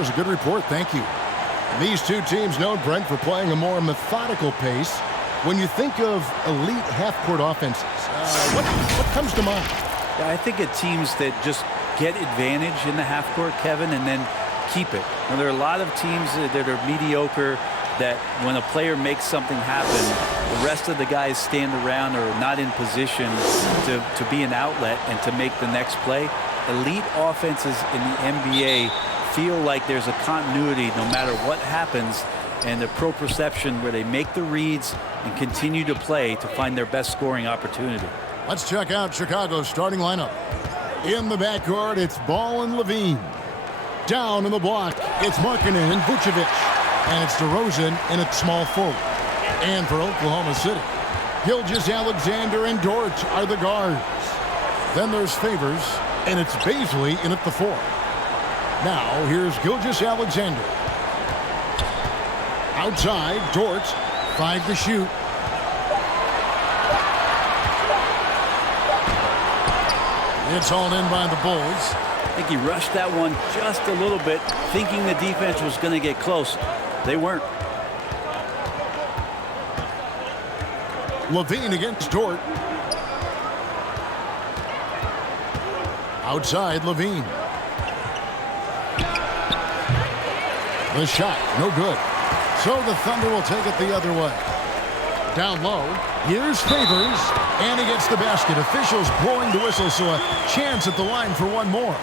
was a good report. Thank you. These two teams known, Brent, for playing a more methodical pace. When you think of elite half-court offenses, what comes to mind? Yeah, I think of teams that just get advantage in the half-court, Kevin, and then keep it. Now, there are a lot of teams that are mediocre, that when a player makes something happen, the rest of the guys stand around or are not in position to be an outlet and to make the next play. Elite offenses in the NBA feel like there's a continuity no matter what happens, and the proprioception where they make the reads and continue to play to find their best scoring opportunity. Let's check out Chicago's starting lineup. In the backcourt, it's Ball and Levine. Down in the block, it's Markkanen and Vucevic. And it's DeRozan in at small forward. And for Oklahoma City, Gilgeous-Alexander and Dort are the guards. Then there's Favors, and it's Baisley in at the 4. Now, here's Gilgeous-Alexander. Outside, Dort, 5 to shoot. It's hauled in by the Bulls. I think he rushed that one just a little bit, thinking the defense was going to get close. They weren't. Levine against Dort. Outside, Levine. The shot, no good. So the Thunder will take it the other way. Down low, here's Favors, and he gets the basket. Officials blowing the whistle, so a chance at the line for one more.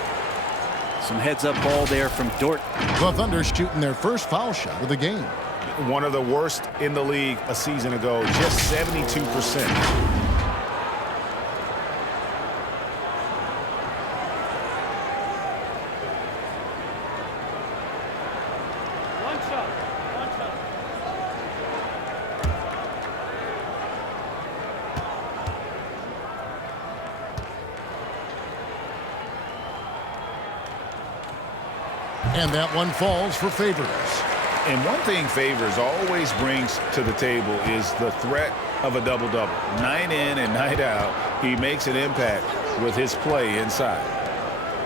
Some heads-up ball there from Dort. The Thunder shooting their first foul shot of the game. One of the worst in the league a season ago, just 72%. And that one falls for Favors. And one thing Favors always brings to the table is the threat of a double-double. Night in and night out, he makes an impact with his play inside.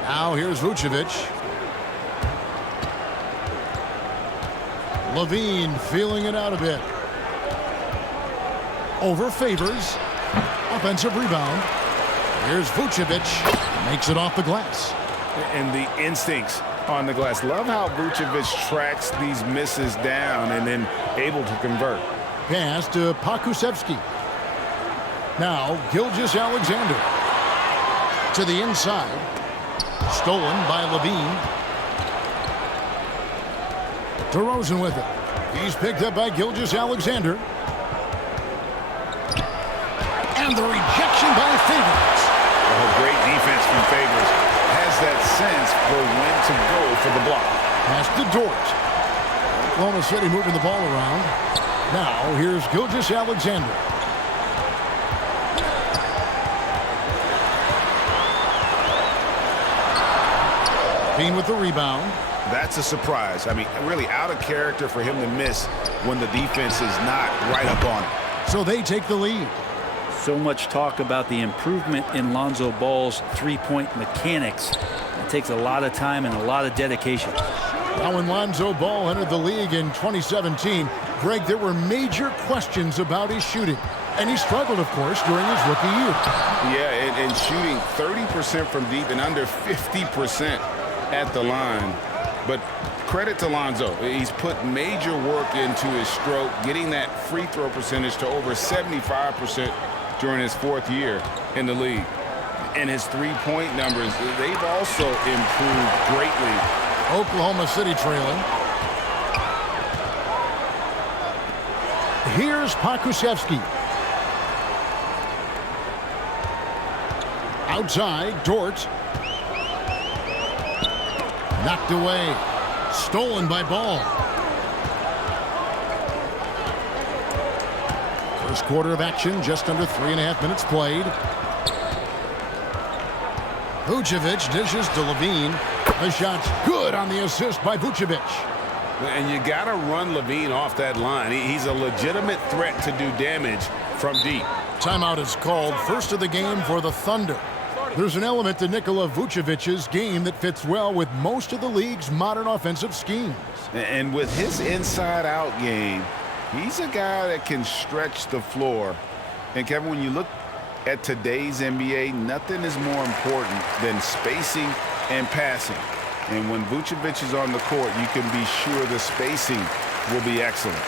Now here's Vucevic. Levine feeling it out a bit. Over Favors. Offensive rebound. Here's Vucevic. Makes it off the glass. And the instincts on the glass. Love how Vucevic tracks these misses down and then able to convert. Pass to Pokusevski. Now Gilgeous-Alexander. To the inside. Stolen by Levine. DeRozan with it. He's picked up by Gilgeous-Alexander. And the rejection by Favors. Oh, great defense from Favors. Has that sense for when to go for the block. Pass to Dort. Oklahoma City moving the ball around. Now here's Gilgeous-Alexander. Bean with the rebound. That's a surprise. I mean, really out of character for him to miss when the defense is not right up on it. So they take the lead. So much talk about the improvement in Lonzo Ball's three-point mechanics. It takes a lot of time and a lot of dedication. Now when Lonzo Ball entered the league in 2017, Greg, there were major questions about his shooting. And he struggled, of course, during his rookie year. Yeah, and shooting 30% from deep and under 50% at the line. But credit to Lonzo. He's put major work into his stroke, getting that free throw percentage to over 75% during his 4th year in the league. And his three-point numbers, they've also improved greatly. Oklahoma City trailing. Here's Pokusevski. Outside, Dort. Knocked away. Stolen by Ball. First quarter of action, just under 3.5 minutes played. Vucevic dishes to Levine. The shot's good on the assist by Vucevic. And you got to run Levine off that line. He's a legitimate threat to do damage from deep. Timeout is called. First of the game for the Thunder. There's an element to Nikola Vucevic's game that fits well with most of the league's modern offensive schemes. And with his inside-out game, he's a guy that can stretch the floor. And, Kevin, when you look at today's NBA, nothing is more important than spacing and passing. And when Vucevic is on the court, you can be sure the spacing will be excellent.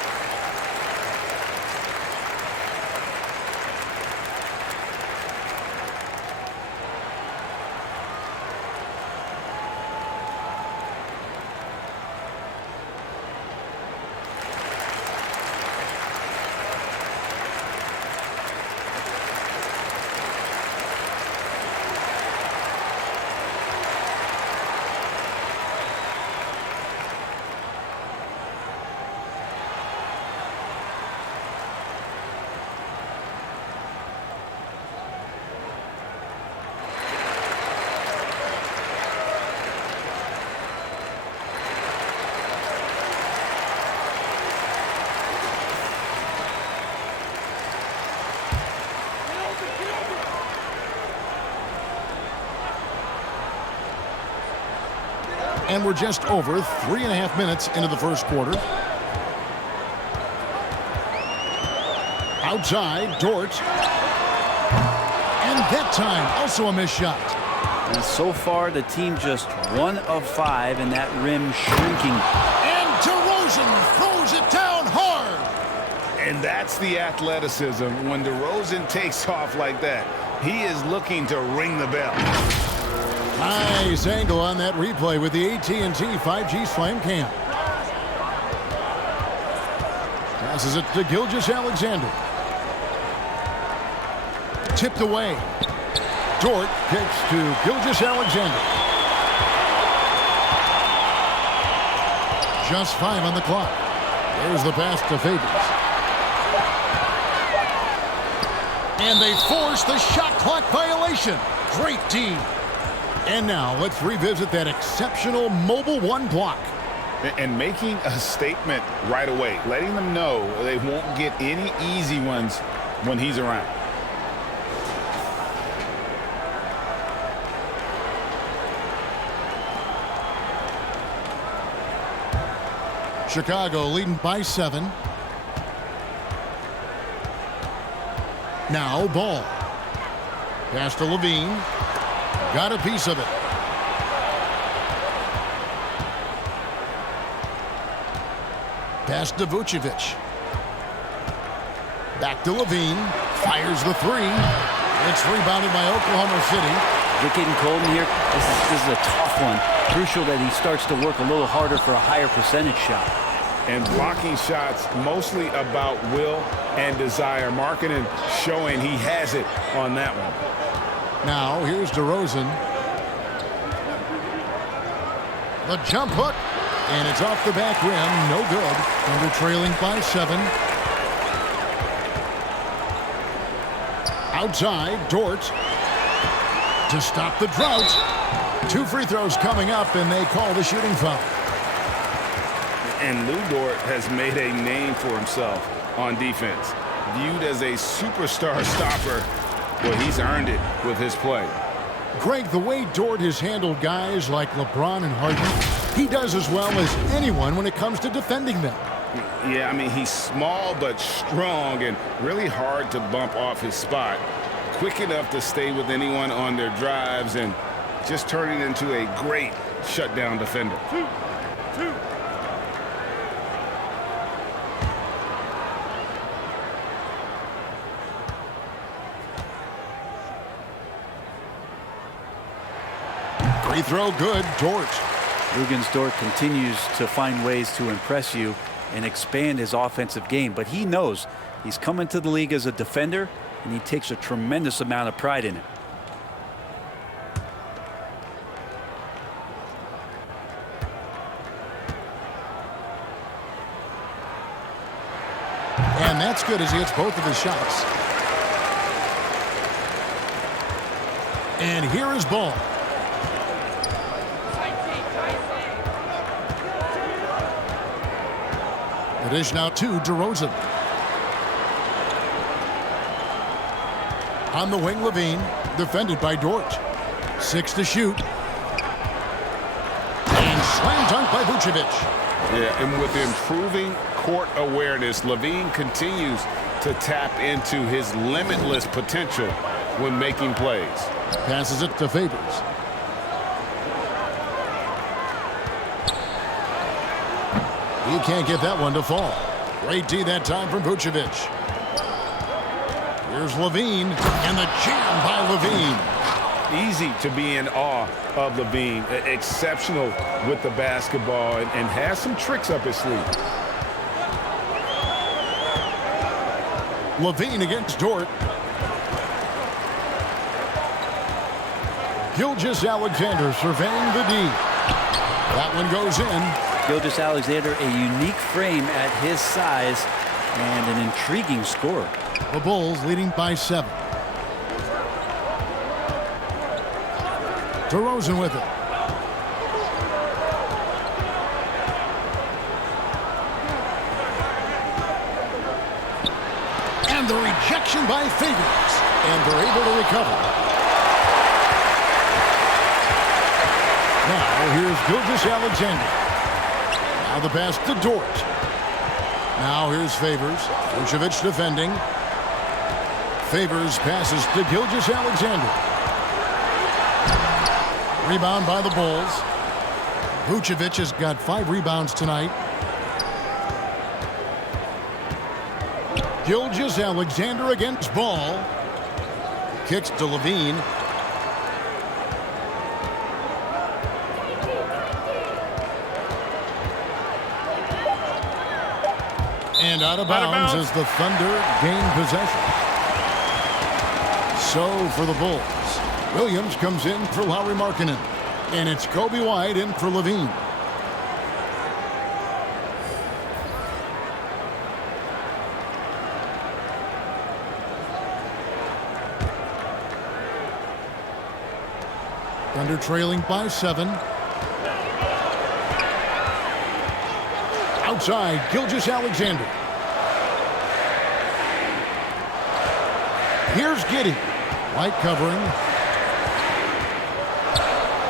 And we're just over 3.5 minutes into the first quarter. Outside, Dort. And that time, also a missed shot. And so far, the team just 1 of 5, and that rim shrinking. And DeRozan throws it down hard. And that's the athleticism. When DeRozan takes off like that, he is looking to ring the bell. Nice angle on that replay with the AT&T 5G Slam Cam. Passes it to Gilgeous-Alexander. Tipped away. Dort kicks to Gilgeous-Alexander. Just 5 on the clock. There's the pass to Favors. And they force the shot clock violation. Great team. And now let's revisit that exceptional mobile 1 block. And making a statement right away, letting them know they won't get any easy ones when he's around. Chicago leading by 7. Now Ball. Pass to Levine. Got a piece of it. Pass to Vucevic. Back to Levine. Fires the 3. It's rebounded by Oklahoma City. They're getting cold in here. This is a tough one. Crucial that he starts to work a little harder for a higher percentage shot. And blocking shots mostly about will and desire. Markkanen showing he has it on that one. Now here's DeRozan. The jump hook. And it's off the back rim. No good. And they're trailing by 7. Outside, Dort. To stop the drought. 2 free throws coming up, and they call the shooting foul. And Lou Dort has made a name for himself on defense. Viewed as a superstar stopper, well, he's earned it with his play. Greg, the way Dort has handled guys like LeBron and Harden, he does as well as anyone when it comes to defending them. Yeah, I mean, he's small but strong and really hard to bump off his spot. Quick enough to stay with anyone on their drives and just turning into a great shutdown defender. 2. Free throw good, Dort. Rugens Dort continues to find ways to impress you and expand his offensive game, but he knows he's coming to the league as a defender, and he takes a tremendous amount of pride in it. And that's good as he hits both of his shots. And here is Ball. The dish now to DeRozan. On the wing, Levine, defended by Dort. 6 to shoot. And slam dunk by Vucevic. Yeah, and with improving court awareness, Levine continues to tap into his limitless potential when making plays. Passes it to Favors. He can't get that one to fall. Great D that time from Vucevic. Here's Levine, and the jam by Levine. Easy to be in awe of Levine. Exceptional with the basketball and has some tricks up his sleeve. Levine against Dort. Gilgeous-Alexander surveying the D. That one goes in. Gilgeous-Alexander, a unique frame at his size and an intriguing scorer. The Bulls leading by 7. DeRozan with it. And the rejection by Favors. And they're able to recover. Now here's Gilgeous-Alexander. Now the pass to Dort. Now here's Favors. Vucevic defending. Favors passes to Gilgeous-Alexander. Rebound by the Bulls. Vucevic has got 5 rebounds tonight. Gilgeous-Alexander against Ball. Kicks to Levine. And out of bounds as the Thunder gain possession. So for the Bulls, Williams comes in for Lauri Markkanen. And it's Kobe White in for Levine. Thunder trailing by 7. Outside, Gilgeous-Alexander. Here's Giddey. White covering.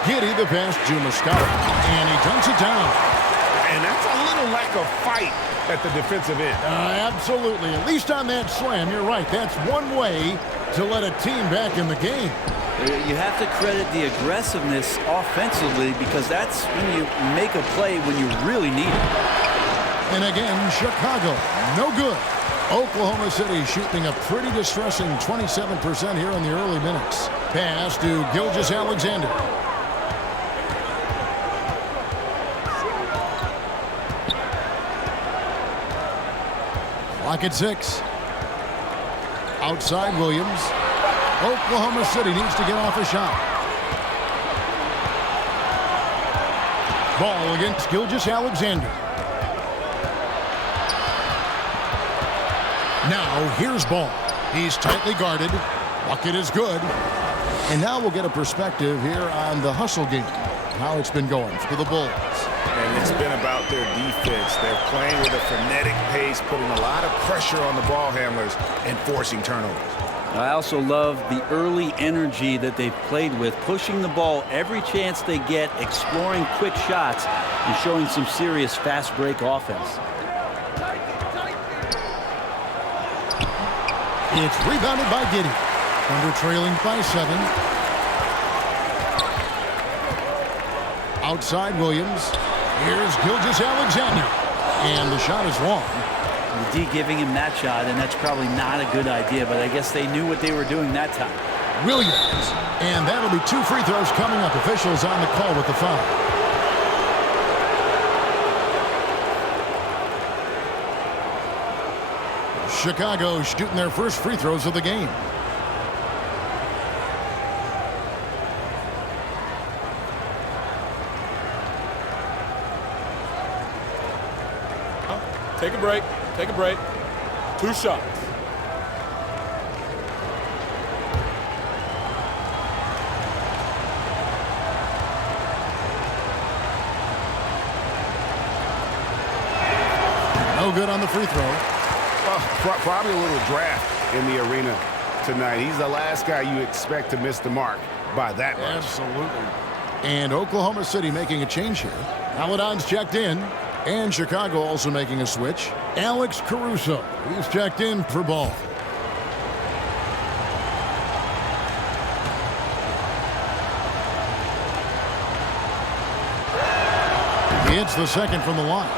Giddey the pass to Moscala. And he dunks it down. And that's a little lack of fight at the defensive end. Absolutely. At least on that slam, you're right. That's one way to let a team back in the game. You have to credit the aggressiveness offensively because that's when you make a play when you really need it. And again, Chicago, no good. Oklahoma City shooting a pretty distressing 27% here in the early minutes. Pass to Gilgeous-Alexander. Clock at 6. Outside Williams. Oklahoma City needs to get off a shot. Ball against Gilgeous-Alexander. Now here's Ball. He's tightly guarded. Bucket is good. And now we'll get a perspective here on the hustle game. How it's been going for the Bulls. And it's been about their defense. They're playing with a frenetic pace, putting a lot of pressure on the ball handlers and forcing turnovers. I also love the early energy that they've played with, pushing the ball every chance they get, exploring quick shots, and showing some serious fast break offense. It's rebounded by Giddey. Thunder trailing by 7. Outside Williams. Here's Gilgeous-Alexander. And the shot is long. The D giving him that shot, and that's probably not a good idea, but I guess they knew what they were doing that time. Williams. And that'll be 2 free throws coming up. Officials on the call with the foul. Chicago shooting their first free throws of the game. Take a break. Take a break. 2 shots. No good on the free throw. Probably a little draft in the arena tonight. He's the last guy you expect to miss the mark by that much. Absolutely. And Oklahoma City making a change here. Paladon's checked in. And Chicago also making a switch. Alex Caruso. He's checked in for ball. It's the second from the line.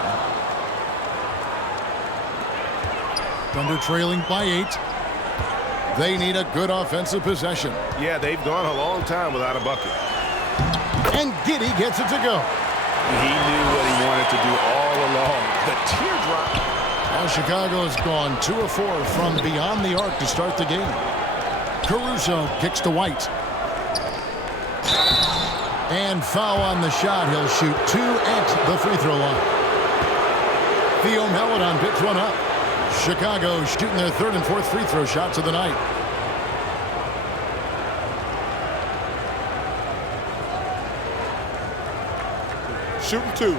Thunder trailing by 8. They need a good offensive possession. Yeah, they've gone a long time without a bucket. And Giddey gets it to go. He knew what he wanted to do all along. The teardrop. Now Chicago has gone 2 of 4 from beyond the arc to start the game. Caruso kicks to White. And foul on the shot. He'll shoot 2 at the free throw line. Theo Maledon picks one up. Chicago shooting their 3rd and 4th free throw shots of the night. Shooting 2.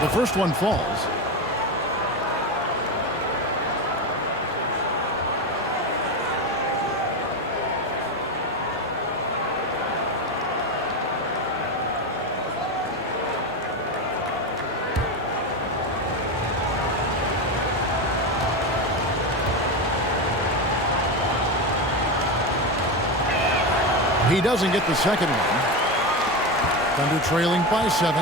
The first one falls. He doesn't get the second one. Thunder trailing by 7.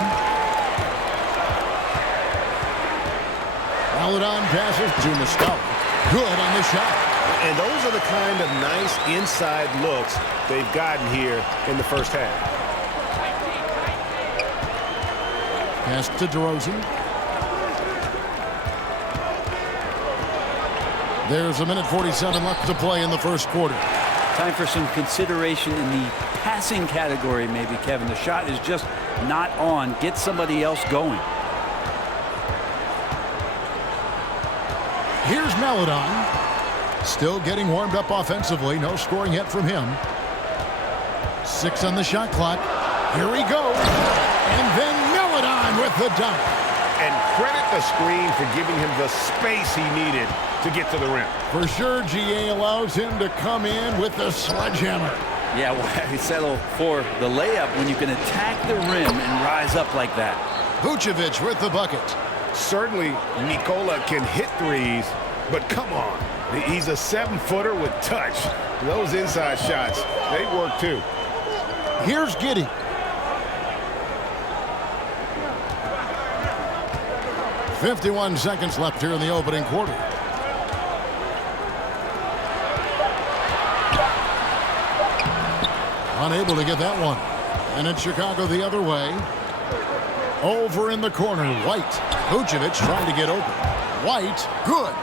Maledon passes to Muscala. Good on the shot. And those are the kind of nice inside looks they've gotten here in the first half. Pass to DeRozan. There's 1:47 left to play in the first quarter. Time for some consideration in the passing category, maybe, Kevin. The shot is just not on. Get somebody else going. Here's Maledon. Still getting warmed up offensively. No scoring yet from him. 6 on the shot clock. Here he goes. And then Maledon with the dunk. And credit the screen for giving him the space he needed to get to the rim. For sure, GA allows him to come in with the sledgehammer. Yeah, why settle for the layup when you can attack the rim and rise up like that? Vucevic with the bucket. Certainly, Nikola can hit threes, but come on. He's a 7-footer with touch. Those inside shots, they work too. Here's Giddey. "51 seconds left here in the opening quarter. Unable to get that one. And it's Chicago the other way. Over in the corner, White. Vucevic trying to get open. White, good.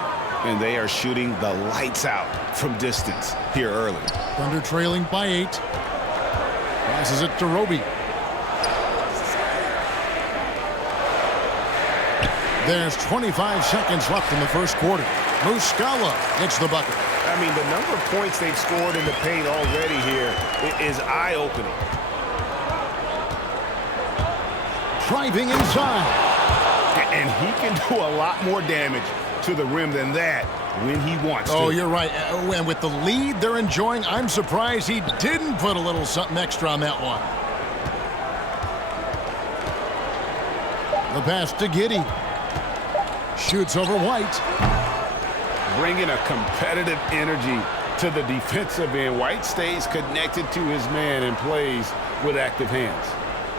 And they are shooting the lights out from distance here early. Thunder trailing by 8. Passes it to Roby. There's 25 seconds left in the first quarter. Muscala gets the bucket. I mean, the number of points they've scored in the paint already here is eye-opening. Driving inside. And he can do a lot more damage to the rim than that when he wants to. Oh, you're right. And with the lead they're enjoying, I'm surprised he didn't put a little something extra on that one. The pass to Giddey. Shoots over White. Bringing a competitive energy to the defensive end. White stays connected to his man and plays with active hands.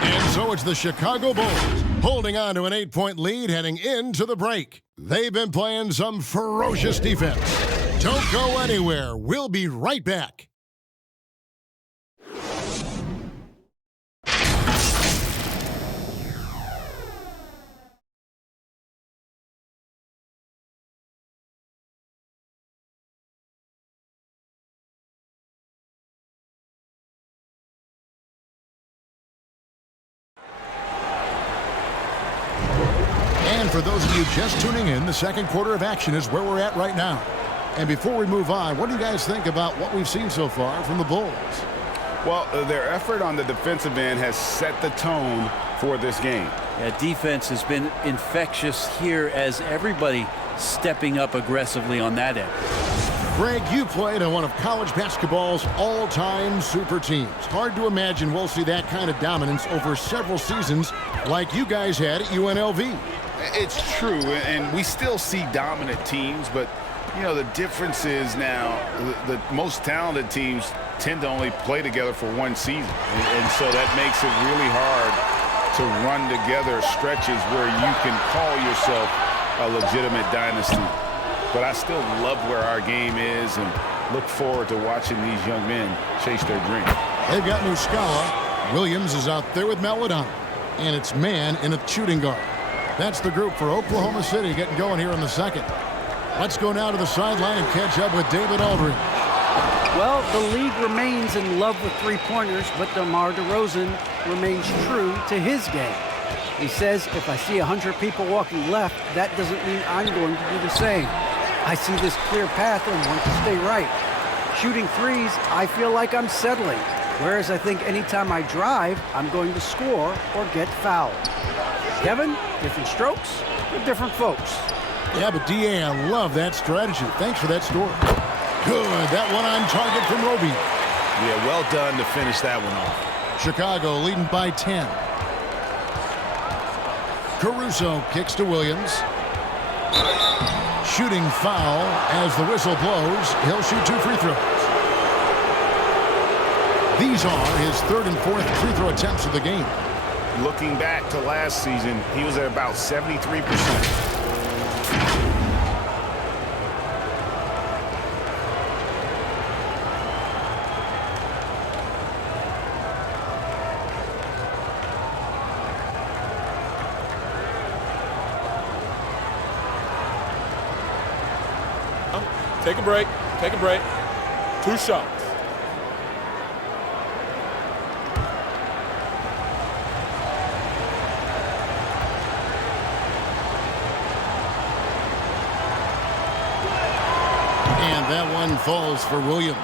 And so it's the Chicago Bulls holding on to an 8-point lead heading into the break. They've been playing some ferocious defense. Don't go anywhere. We'll be right back. And for those of you just tuning in, the second quarter of action is where we're at right now. And before we move on, what do you guys think about what we've seen so far from the Bulls? Well, their effort on the defensive end has set the tone for this game. Yeah, defense has been infectious here as everybody stepping up aggressively on that end. Greg, you played on one of college basketball's all-time super teams. Hard to imagine we'll see that kind of dominance over several seasons like you guys had at UNLV. It's true, and we still see dominant teams, but, you know, the difference is now the most talented teams tend to only play together for one season. And so that makes it really hard to run together stretches where you can call yourself a legitimate dynasty. But I still love where our game is and look forward to watching these young men chase their dream. They've got Muscala. Williams is out there with Maladon. And it's man in a shooting guard. That's the group for Oklahoma City getting going here in the second. Let's go now to the sideline and catch up with David Aldridge. Well, the league remains in love with three-pointers, but DeMar DeRozan remains true to his game. He says, if I see 100 people walking left, that doesn't mean I'm going to do the same. I see this clear path and want to stay right. Shooting threes, I feel like I'm settling. Whereas I think anytime I drive, I'm going to score or get fouled. Kevin, different strokes for different folks. Yeah, but D.A., I love that strategy. Thanks for that story. Good. That one on target from Roby. Yeah, well done to finish that one off. Chicago leading by 10. Caruso kicks to Williams. Shooting foul as the whistle blows. He'll shoot 2 free throws. These are his third and fourth free throw attempts of the game. Looking back to last season, he was at about 73%. Take a break. Take a break. 2 shots. And that one falls for Williams.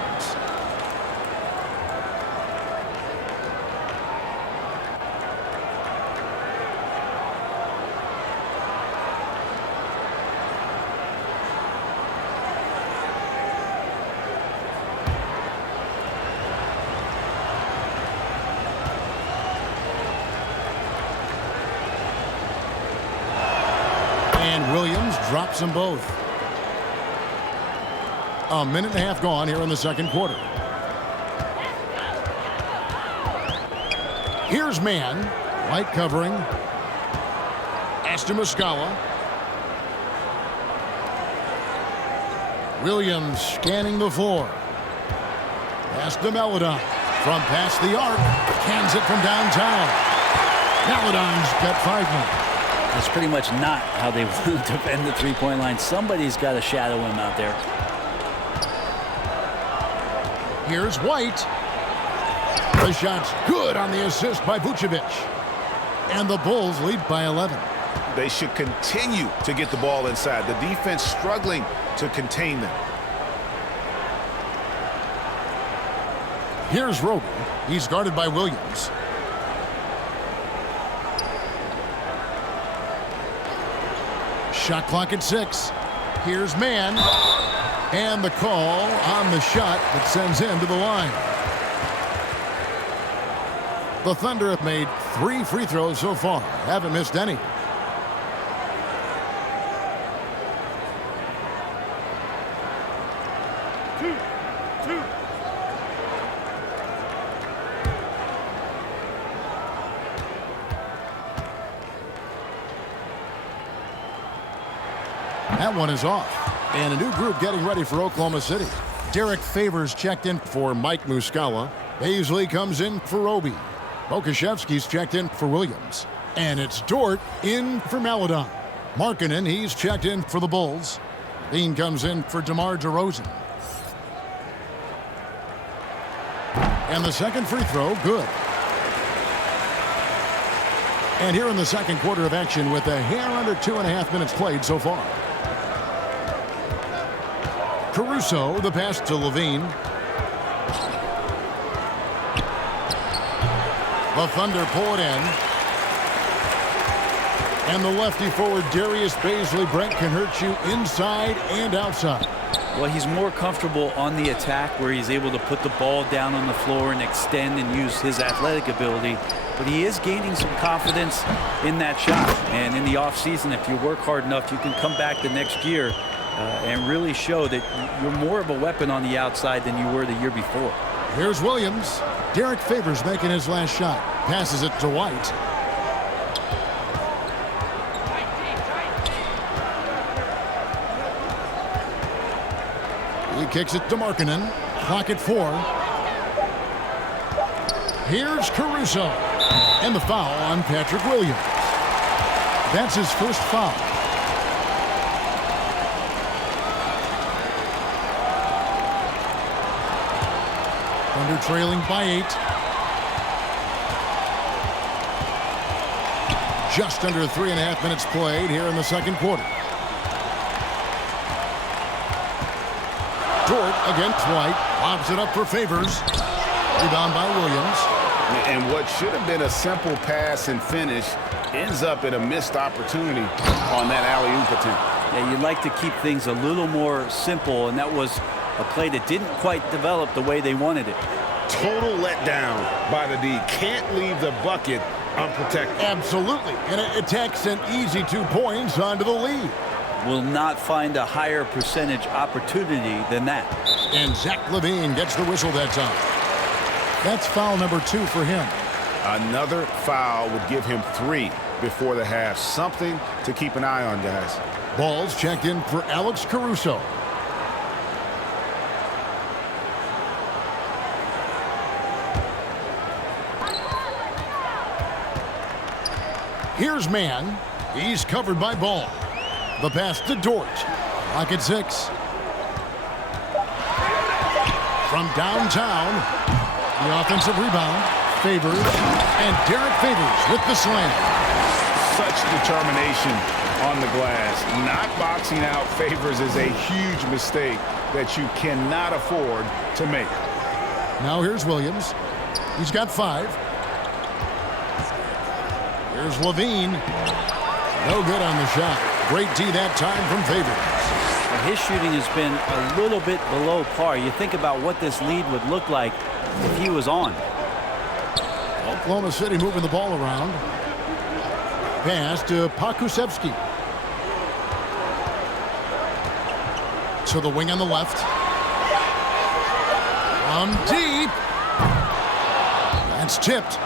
And Williams drops them both. A minute and a half gone here in the second quarter. Here's man. White covering. Aston Muscala. Williams scanning the floor. Pass to Maladon. From past the arc. Cans it from downtown. Maladon's got 5 more. That's pretty much not how they want to defend the three-point line. Somebody's got to shadow him out there. Here's White. The shot's good on the assist by Vucevic. And the Bulls lead by 11. They should continue to get the ball inside. The defense struggling to contain them. Here's Roby. He's guarded by Williams. Shot clock at 6. Here's man. And the call on the shot that sends him to the line. The Thunder have made 3 free throws so far. Haven't missed any. That one is off. And a new group getting ready for Oklahoma City. Derek Favors checked in for Mike Muscala. Baisley comes in for Roby. Okashevsky's checked in for Williams. And it's Dort in for Maladon. Markkanen, he's checked in for the Bulls. Bean comes in for DeMar DeRozan. And the second free throw, good. And here in the second quarter of action with a hair under 2.5 minutes played so far. Caruso, the pass to Levine. The Thunder pull it in. And the lefty forward, Darius Baisley-Brent, can hurt you inside and outside. Well, he's more comfortable on the attack where he's able to put the ball down on the floor and extend and use his athletic ability. But he is gaining some confidence in that shot. And in the offseason, if you work hard enough, you can come back the next year and really show that you're more of a weapon on the outside than you were the year before. Here's Williams. Derek Favors making his last shot. Passes it to White. He kicks it to Markkanen. Clock at 4. Here's Caruso. And the foul on Patrick Williams. That's his first foul. Thunder trailing by 8. Just under 3.5 minutes played here in the second quarter. Dort against White. Lobs it up for Favors. Rebound by Williams. And what should have been a simple pass and finish ends up in a missed opportunity on that alley-oop attempt. Yeah, you'd like to keep things a little more simple, and that was a play that didn't quite develop the way they wanted it. Total letdown by the D. Can't leave the bucket unprotected. Absolutely. And it takes an easy 2 points onto the lead. Will not find a higher percentage opportunity than that. And Zach LaVine gets the whistle that time. That's foul number 2 for him. Another foul would give him 3 before the half. Something to keep an eye on, guys. Ball's checked in for Alex Caruso. Here's Mann. He's covered by Ball. The pass to Dort. Clock at 6. From downtown, the offensive rebound. Favors. And Derek Favors with the slam. Such determination on the glass. Not boxing out Favors is a huge mistake that you cannot afford to make. Now here's Williams. He's got 5. Here's LaVine. No good on the shot. Great D that time from Favors. His shooting has been a little bit below par. You think about what this lead would look like if he was on. Oklahoma City moving the ball around. Pass to Pakusevski. To the wing on the left. From deep. That's tipped.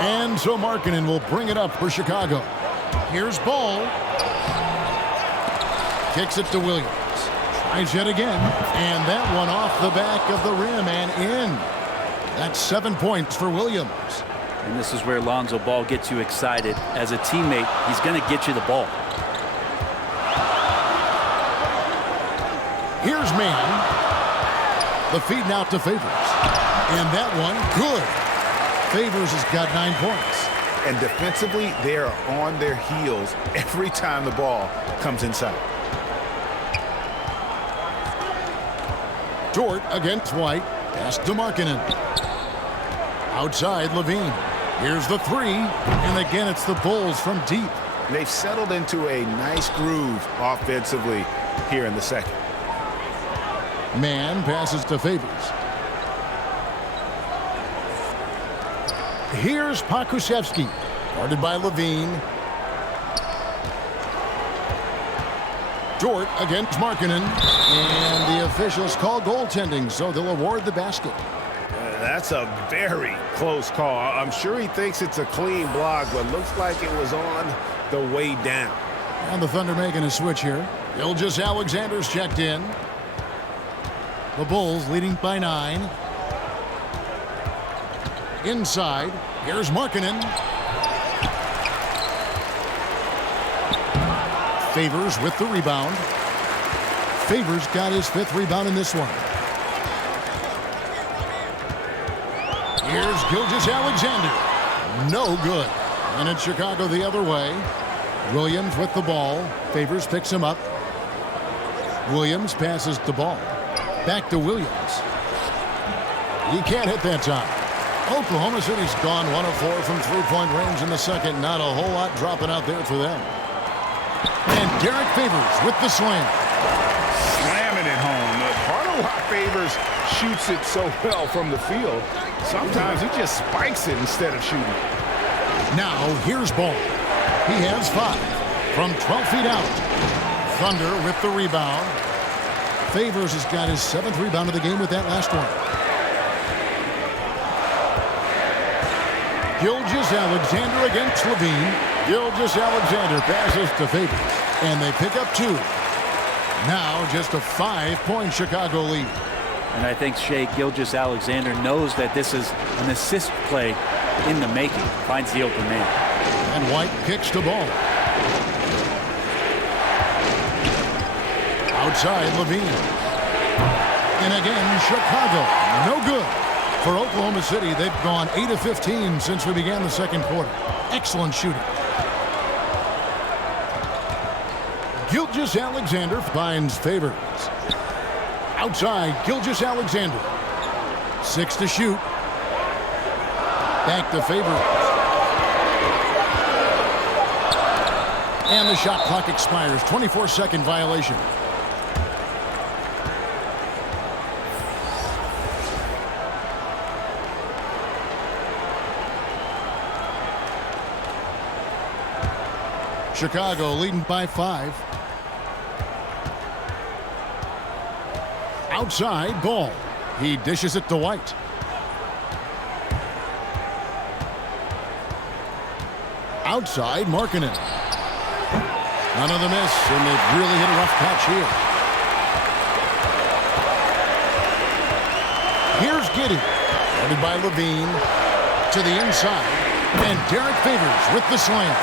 And so Markkanen will bring it up for Chicago. Here's Ball. Kicks it to Williams. Tries yet again. And that one off the back of the rim and in. That's 7 points for Williams. And this is where Lonzo Ball gets you excited. As a teammate, he's going to get you the ball. Here's Mann. The feed now to Favors. And that one, good. Favors has got 9 points. And defensively, they are on their heels every time the ball comes inside. Dort against White. Pass to Markkanen. Outside, LaVine. Here's the 3. And again, it's the Bulls from deep. They've settled into a nice groove offensively here in the second. Mann passes to Favors. Here's Pakusevski. Guarded by LaVine. Dort against Markkanen. And the officials call goaltending, so they'll award the basket. That's a very close call. I'm sure he thinks it's a clean block, but looks like it was on the way down. And the Thunder making a switch here. Gilgeous Alexander's checked in. The Bulls leading by 9. Inside, here's Markkanen. Favors with the rebound. Favors got his 5th rebound in this one. Here's Gilgeous Alexander. No good. And it's Chicago the other way. Williams with the ball. Favors picks him up. Williams passes the ball. Back to Williams. He can't hit that time. Oklahoma City's gone 1 of 4 from three-point range in the second. Not a whole lot dropping out there for them. And Derek Favors with the slam. Slamming it home. Part of why Favors shoots it so well from the field, sometimes he just spikes it instead of shooting it. Now here's Ball. He has 5 from 12 feet out. Thunder with the rebound. Favors has got his 7th rebound of the game with that last one. Gilgeous-Alexander against Levine. Gilgeous-Alexander passes to Favors, and they pick up 2. Now just a 5-point Chicago lead. And I think Shea Gilgeous-Alexander knows that this is an assist play in the making. Finds the open man. And White kicks the ball. Outside Levine. And again, Chicago. No good. For Oklahoma City, they've gone 8 of 15 since we began the second quarter. Excellent shooting. Gilgeous-Alexander finds Favors. Outside, Gilgeous-Alexander. 6 to shoot. Back to Favors. And the shot clock expires. 24-second violation. Chicago leading by 5. Outside, Ball. He dishes it to White. Outside, Markkanen. Another miss, and they've really hit a rough patch here. Here's Giddey. Headed by Levine. To the inside. And Derek Favors with the slam.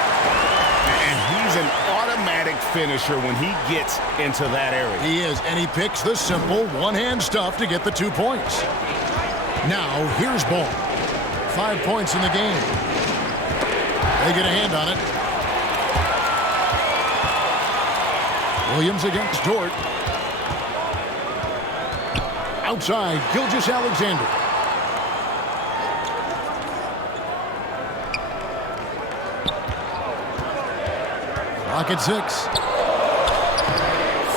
And he's an automatic finisher when he gets into that area. He is, and he picks the simple one-hand stuff to get the 2 points. Now, here's Ball. 5 points in the game. They get a hand on it. Williams against Dort. Outside, Gilgeous-Alexander. Rocket 6.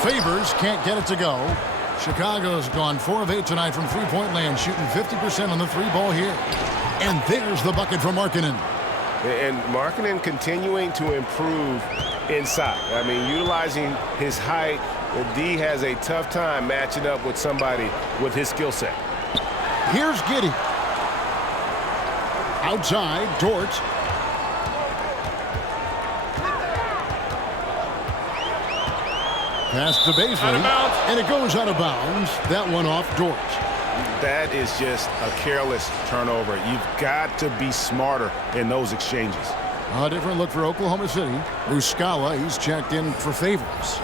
Favors can't get it to go. Chicago's gone 4 of 8 tonight from three-point land, shooting 50% on the 3-ball here. And there's the bucket from Markkanen. And Markkanen continuing to improve inside. I mean, utilizing his height, D has a tough time matching up with somebody with his skill set. Here's Giddey. Outside, Dort. Pass to Baisley, and it goes out of bounds. That one off Dort. That is just a careless turnover. You've got to be smarter in those exchanges. A different look for Oklahoma City. Muscala, he's checked in for Favors.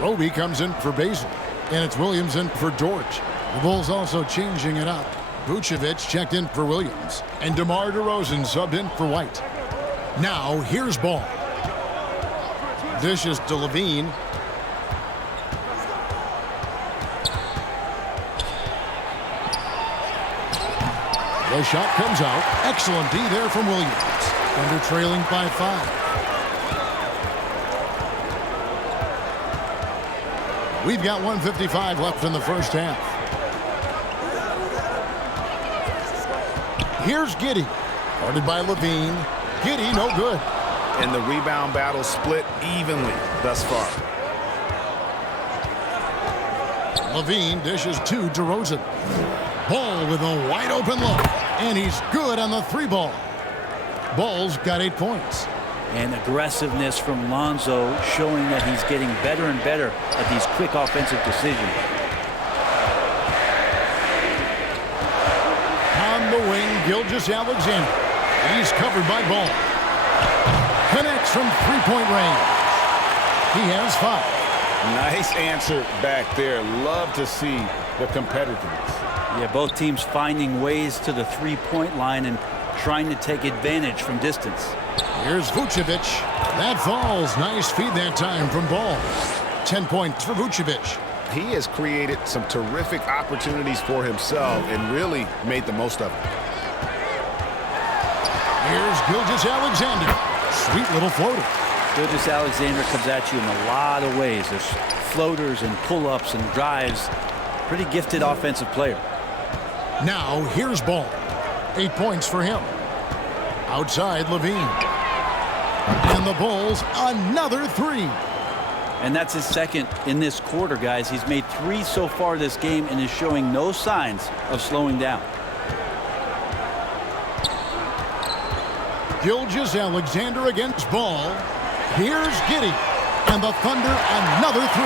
Roby comes in for Baisley, and it's Williams in for Dort. The Bulls also changing it up. Vucevic checked in for Williams, and DeMar DeRozan subbed in for White. Now, here's Ball. Dishes to Levine. The shot comes out. Excellent D there from Williams. Thunder trailing by 5. We've got 1:55 left in the first half. Here's Giddey. Guarded by Levine. Giddey, no good. And the rebound battle split evenly thus far. Levine dishes to DeRozan. Ball with a wide open look. And he's good on the 3-ball. Ball's got 8 points. And aggressiveness from Lonzo showing that he's getting better and better at these quick offensive decisions. On the wing, Gilgeous-Alexander. He's covered by Ball. Connects from 3-point range. He has 5. Nice answer back there. Love to see the competitiveness. Yeah, both teams finding ways to the 3-point line and trying to take advantage from distance. Here's Vucevic. That falls. Nice feed that time from Ball. 10 points for Vucevic. He has created some terrific opportunities for himself and really made the most of it. Here's Gilgeous-Alexander. Sweet little floater. Gilgeous-Alexander comes at you in a lot of ways. There's floaters and pull-ups and drives. Pretty gifted offensive player. Now here's Ball. 8 points for him. Outside Levine. And the Bulls another 3. And that's his second in this quarter, guys. He's made 3 so far this game and is showing no signs of slowing down. Gilgeous-Alexander against Ball. Here's Giddey. And the Thunder another 3.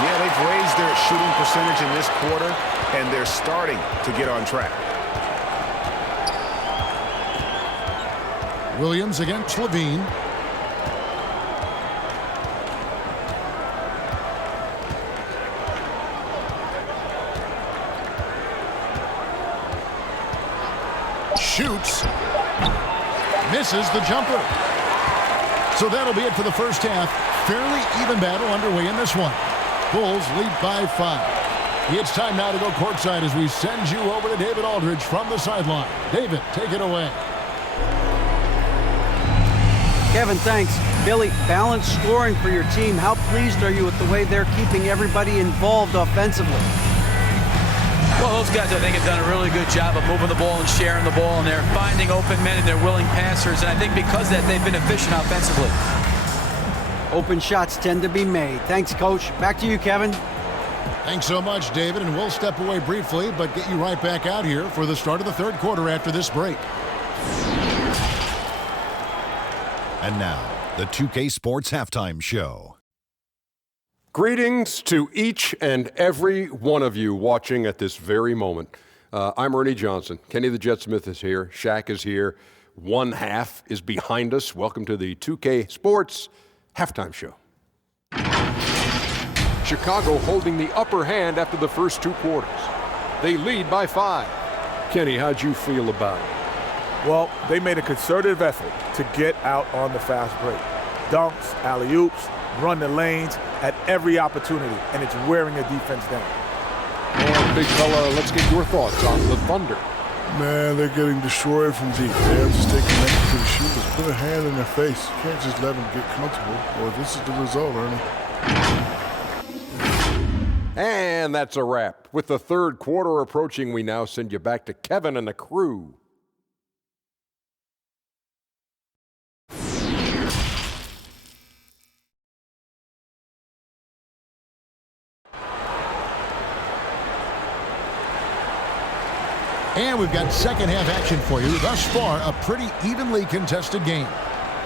Yeah, they've raised their shooting percentage in this quarter, and they're starting to get on track. Williams against Levine. Shoots. Misses the jumper. So that'll be it for the first half. Fairly even battle underway in this one. Bulls lead by 5. It's time now to go courtside as we send you over to David Aldridge from the sideline. David, take it away. Kevin, thanks. Billy, balanced scoring for your team. How pleased are you with the way they're keeping everybody involved offensively? Well, those guys, I think, have done a really good job of moving the ball and sharing the ball, and they're finding open men and they're willing passers. And I think because of that, they've been efficient offensively. Open shots tend to be made. Thanks, Coach. Back to you, Kevin. Thanks so much, David, and we'll step away briefly, but get you right back out here for the start of the third quarter after this break. And now, the 2K Sports Halftime Show. Greetings to each and every one of you watching at this very moment. I'm Ernie Johnson. Kenny the Jet Smith is here. Shaq is here. One half is behind us. Welcome to the 2K Sports Halftime Show. Chicago holding the upper hand after the first 2 quarters. They lead by 5. Kenny, how'd you feel about it? Well, they made a concerted effort to get out on the fast break. Dunks, alley-oops, run the lanes at every opportunity, and it's wearing the defense down. And big fella, let's get your thoughts on the Thunder. Man, they're getting destroyed from deep. They're just taking connected to the shooters. Put a hand in their face. You can't just let them get comfortable, or this is the result, Ernie. And that's a wrap. With the third quarter approaching, we now send you back to Kevin and the crew. And we've got second half action for you. Thus far, a pretty evenly contested game.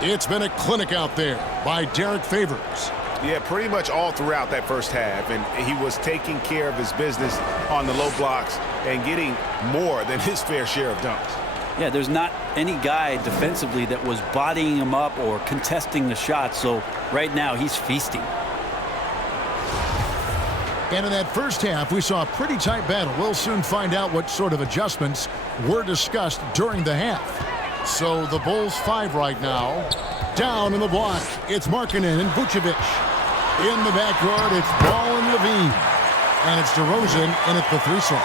It's been a clinic out there by Derek Favors. Yeah, pretty much all throughout that first half, and he was taking care of his business on the low blocks and getting more than his fair share of dunks. Yeah, there's not any guy defensively that was bodying him up or contesting the shot, so right now he's feasting. And in that first half, we saw a pretty tight battle. We'll soon find out what sort of adjustments were discussed during the half. So the Bulls 5 right now. Down in the block, it's Markkanen and Vucevic. In the backcourt, it's Ball and Levine. And it's DeRozan in at the 3 slot.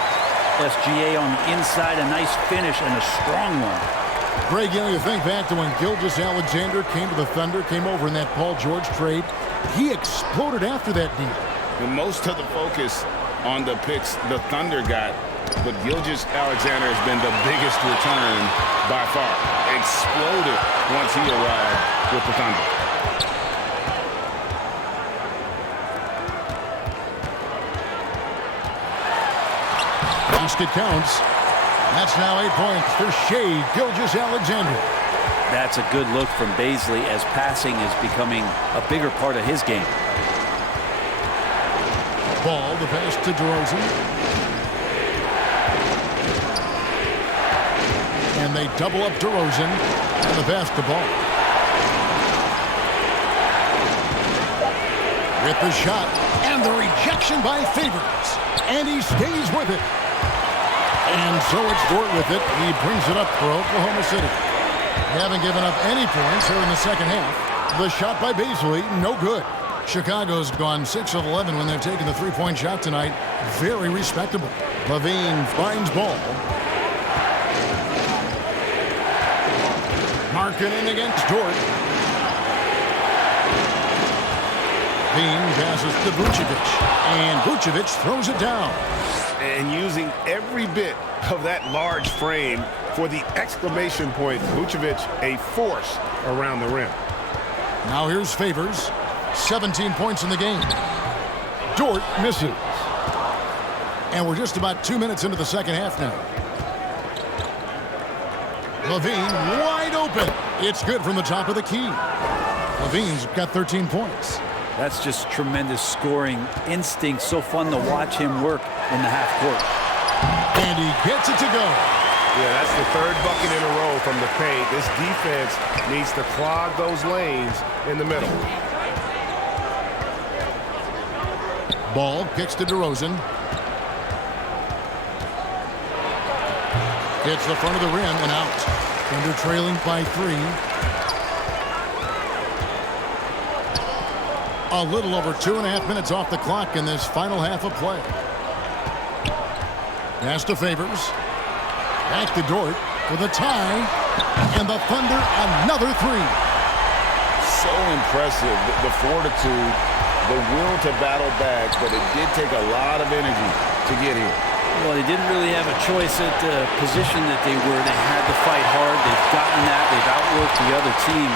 SGA on the inside, a nice finish and a strong one. Greg, you know, you think back to when Gilgeous-Alexander came to the Thunder, came over in that Paul George trade. He exploded after that deal. And most of the focus on the picks the Thunder got, but Gilgeous-Alexander has been the biggest return by far. Exploded once he arrived with the Thunder. Basket counts. That's now 8 points for Shai Gilgeous-Alexander. That's a good look from Bazley as passing is becoming a bigger part of his game. Ball, the pass to DeRozan. And they double up DeRozan. And the pass to Ball. With the shot. And the rejection by Favors. And he stays with it. And so it's Dort with it. He brings it up for Oklahoma City. They haven't given up any points here in the second half. The shot by Bazley, no good. Chicago's gone 6 of 11 when they've taken the three-point shot tonight. Very respectable. Levine finds Ball. Markkanen against Dort. Bean passes to Vucevic, and Vucevic throws it down. And using every bit of that large frame for the exclamation point, Vucevic a force around the rim. Now here's Favors. 17 points in the game. Dort misses. And we're just about 2 minutes into the second half now. Levine wide open. It's good from the top of the key. Levine's got 13 points. That's just tremendous scoring instinct. So fun to watch him work in the half court. And he gets it to go. Yeah, that's the third bucket in a row from the paint. This defense needs to clog those lanes in the middle. Ball kicks to DeRozan. Hits the front of the rim and out. Thunder trailing by 3. A little over 2.5 minutes off the clock in this final half of play. Pass to Favors. Back to Dort for the tie. And the Thunder another 3. So impressive, the fortitude, the will to battle back, but it did take a lot of energy to get here. Well, they didn't really have a choice at the position that they were. They had to fight hard. They've gotten that. They've outworked the other team.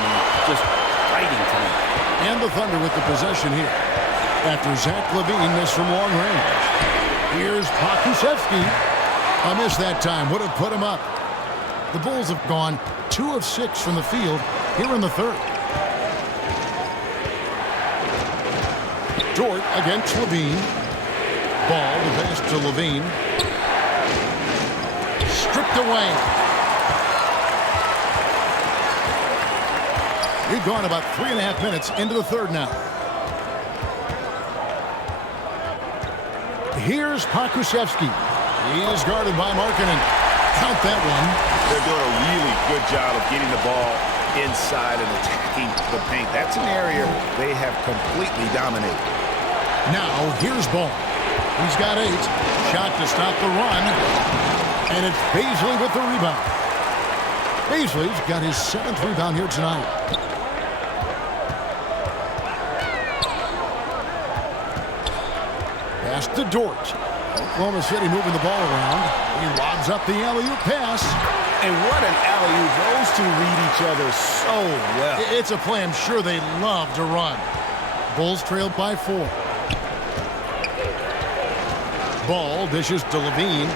Just fighting tonight. And the Thunder with the possession here. After Zach LaVine missed from long range. Here's Pokusevski. A miss that time. Would have put him up. The Bulls have gone 2 of 6 from the field here in the third. Dort against LaVine. Ball, the pass to LaVine. Stripped away. We've gone about 3.5 minutes into the third now. Here's Pokusevski. He is guarded by Markkanen. Count that one. They're doing a really good job of getting the ball inside and attacking the paint. That's an area they have completely dominated. Now, here's Ball. He's got 8. Shot to stop the run. And it's Beasley with the rebound. Beasley's got his 7th rebound here tonight. Pass to Dort. Oklahoma City moving the ball around. He lobs up the alley-oop pass. And what an alley-oop. Those two read each other so well. It's a play I'm sure they love to run. Bulls trailed by 4. Ball dishes to LaVine.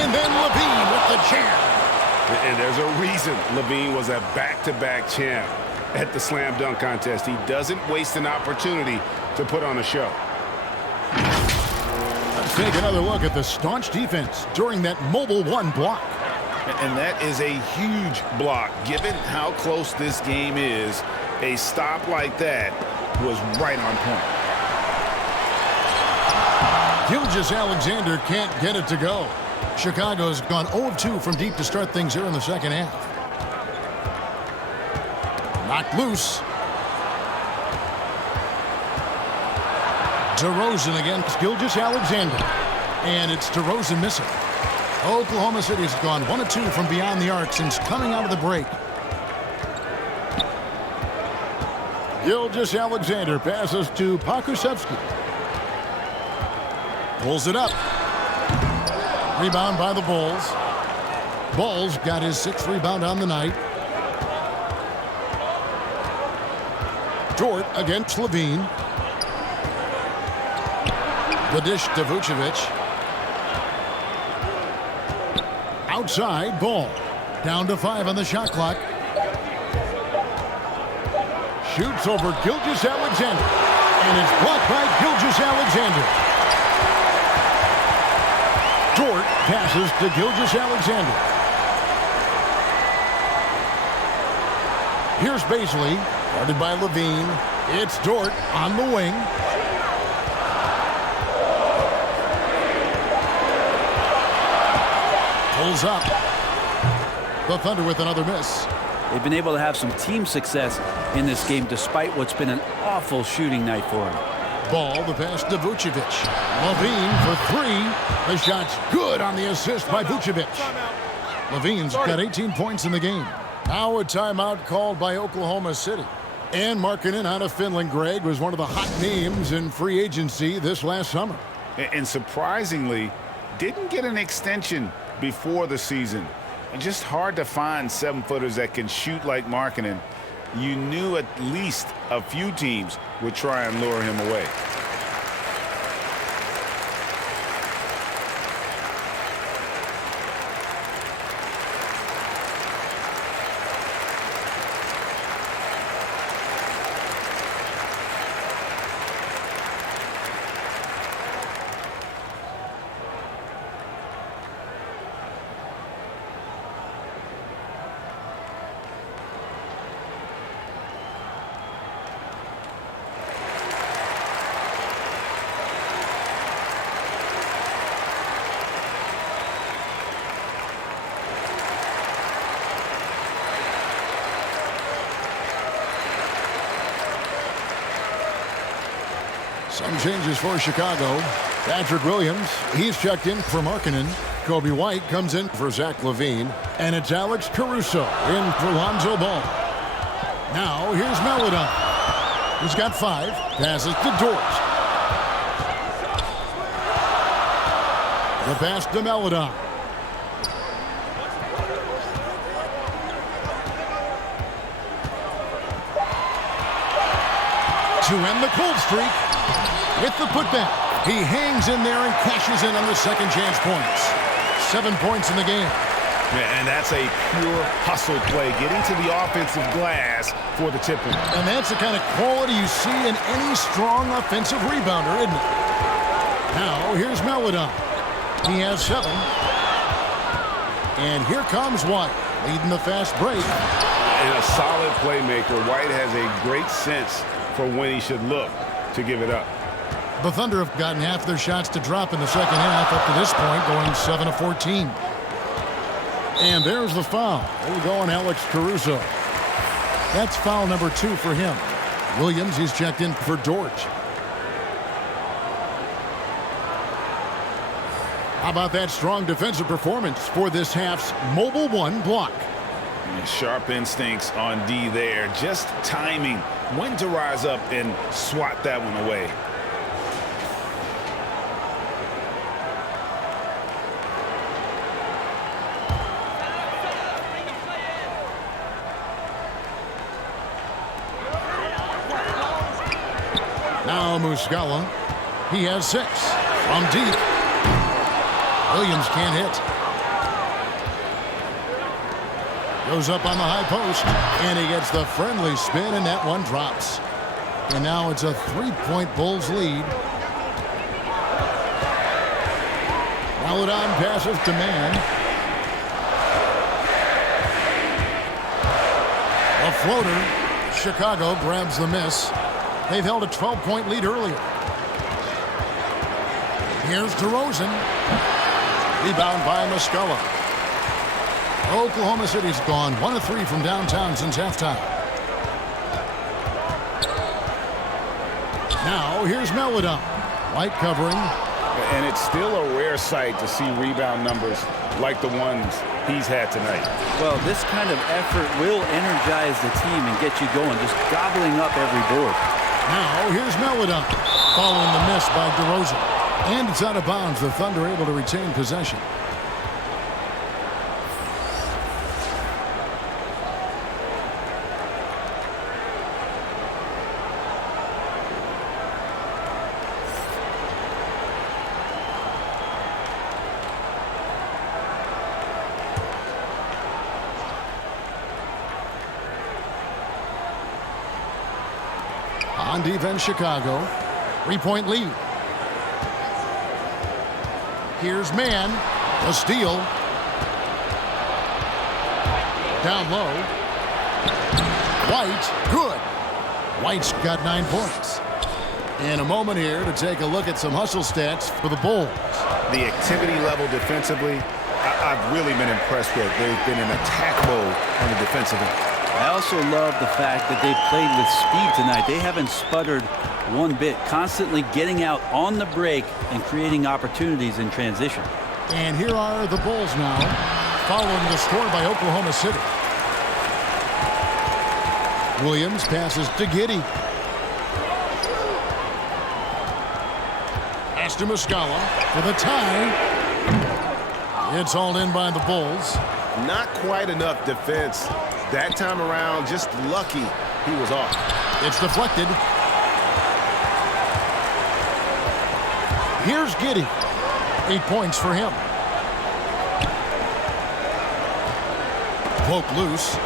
And then LaVine with the champ. And there's a reason LaVine was a back-to-back champ at the slam dunk contest. He doesn't waste an opportunity to put on a show. Let's take another look at the staunch defense during that mobile 1 block. And that is a huge block. Given how close this game is, a stop like that was right on point. Gilgeous-Alexander can't get it to go. Chicago's gone 0 of 2 from deep to start things here in the second half. Knocked loose. DeRozan against Gilgeous-Alexander. And it's DeRozan missing. Oklahoma City's gone 1 of 2 from beyond the arc since coming out of the break. Gilgeous-Alexander passes to Pokusevski. Pulls it up. Rebound by the Bulls. Bulls got his 6th rebound on the night. Dort against LaVine. The dish to Vucevic. Outside, Ball. Down to 5 on the shot clock. Shoots over Gilgeous-Alexander. And it's blocked by Gilgeous-Alexander. Dort passes to Gilgeous-Alexander. Here's Beasley, guarded by LaVine. It's Dort on the wing. Pulls up. The Thunder with another miss. They've been able to have some team success in this game despite what's been an awful shooting night for them. Ball, the pass to Vucevic. Levine for three. The shot's good on the assist by Vucevic. Levine's got 18 points in the game. Now a timeout called by Oklahoma City. And Markkanen out of Finland, Greg, was one of the hot names in free agency this last summer. And surprisingly, didn't get an extension before the season. And just hard to find 7-footers that can shoot like Markkanen. You knew at least a few teams would try and lure him away. Some changes for Chicago. Patrick Williams, he's checked in for Markkanen. Kobe White comes in for Zach LaVine. And it's Alex Caruso in for Lonzo Ball. Now here's Melodon. He's got 5. Passes to Dort. The pass to Melodon. To end the cold streak. With the putback, he hangs in there and cashes in on the second chance points. 7 points in the game. Yeah, and that's a pure hustle play, getting to the offensive glass for the tip-in. And that's the kind of quality you see in any strong offensive rebounder, isn't it? Now, here's Melodon. He has 7. And here comes White, leading the fast break. And a solid playmaker. White has a great sense for when he should look to give it up. The Thunder have gotten half their shots to drop in the second half up to this point, going 7 of 14. And there's the foul. There we go on Alex Caruso. That's foul number 2 for him. Williams, he's checked in for Dort. How about that strong defensive performance for this half's mobile 1 block? Sharp instincts on D there. Just timing when to rise up and swat that one away. Now Muscala. He has 6. From deep. Williams can't hit. Goes up on the high post. And he gets the friendly spin, and that one drops. And now it's a 3-point Bulls lead. Melodon passes to Man. A floater. Chicago grabs the miss. They've held a 12-point lead earlier. Here's DeRozan. Rebound by Muscala. Oklahoma City's gone 1 of 3 from downtown since halftime. Now here's Melodon. White covering. And it's still a rare sight to see rebound numbers like the ones he's had tonight. Well, this kind of effort will energize the team and get you going, just gobbling up every board. Now here's Melodon, following the miss by DeRozan. And it's out of bounds. The Thunder able to retain possession. On defense, Chicago. 3-point lead. Here's Man. A steal. Down low. White. Good. White's got 9 points. In a moment here to take a look at some hustle stats for the Bulls. The activity level defensively, I've really been impressed with. They've been in attack mode on the defensive end. I also love the fact that they played with speed tonight. They haven't sputtered one bit, constantly getting out on the break and creating opportunities in transition. And here are the Bulls now, following the score by Oklahoma City. Williams passes to Giddey. Pass to Muscala for the tie. It's hauled in by the Bulls. Not quite enough defense. That time around, just lucky he was off. It's deflected. Here's Giddey. 8 points for him. Poke loose.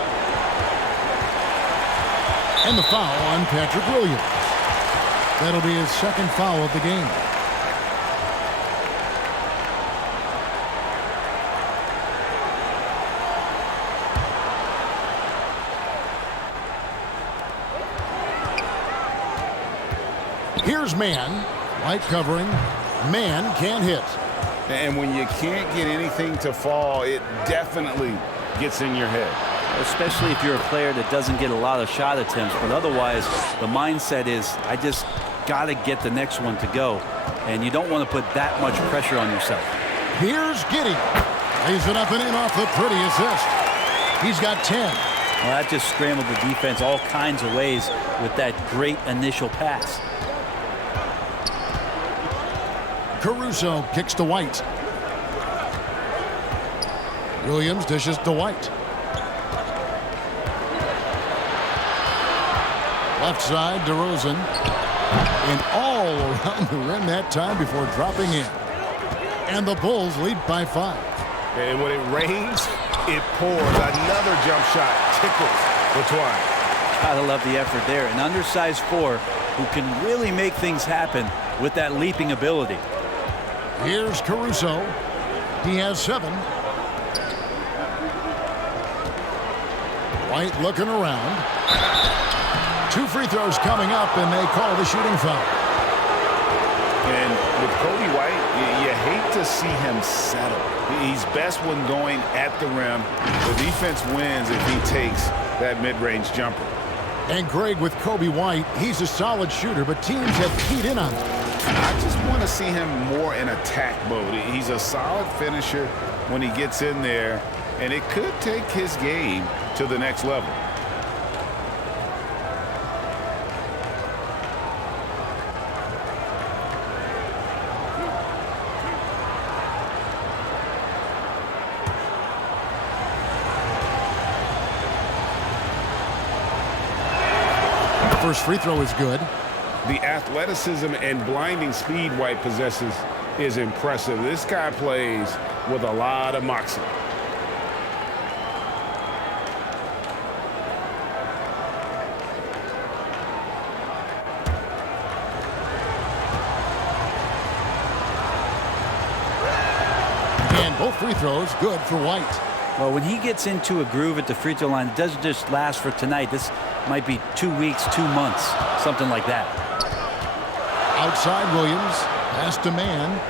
And the foul on Patrick Williams. That'll be his second foul of the game. Here's man. White covering. Man can't hit. And when you can't get anything to fall, it definitely gets in your head. Especially if you're a player that doesn't get a lot of shot attempts. But otherwise, the mindset is, I just got to get the next one to go. And you don't want to put that much pressure on yourself. Here's Giddey. Lays it up and in off the pretty assist. He's got 10. Well, that just scrambled the defense all kinds of ways with that great initial pass. Caruso kicks to White. Williams dishes to White. Left side, DeRozan. And all around the rim that time before dropping in. And the Bulls lead by 5. And when it rains, it pours. Another jump shot tickles the twine. Gotta love the effort there. An undersized 4 who can really make things happen with that leaping ability. Here's Caruso. He has 7. White looking around. 2 free throws coming up, and they call the shooting foul. And with Kobe White, you hate to see him settle. He's best when going at the rim. The defense wins if he takes that mid-range jumper. And Greg, with Kobe White, he's a solid shooter, but teams have keyed in on him. I just want to see him more in attack mode. He's a solid finisher when he gets in there, and it could take his game to the next level. First free throw is good. The athleticism and blinding speed White possesses is impressive. This guy plays with a lot of moxie. And both free throws good for White. Well, when he gets into a groove at the free throw line, it doesn't just last for tonight. This might be 2 weeks, 2 months, something like that. Outside Williams, pass to man.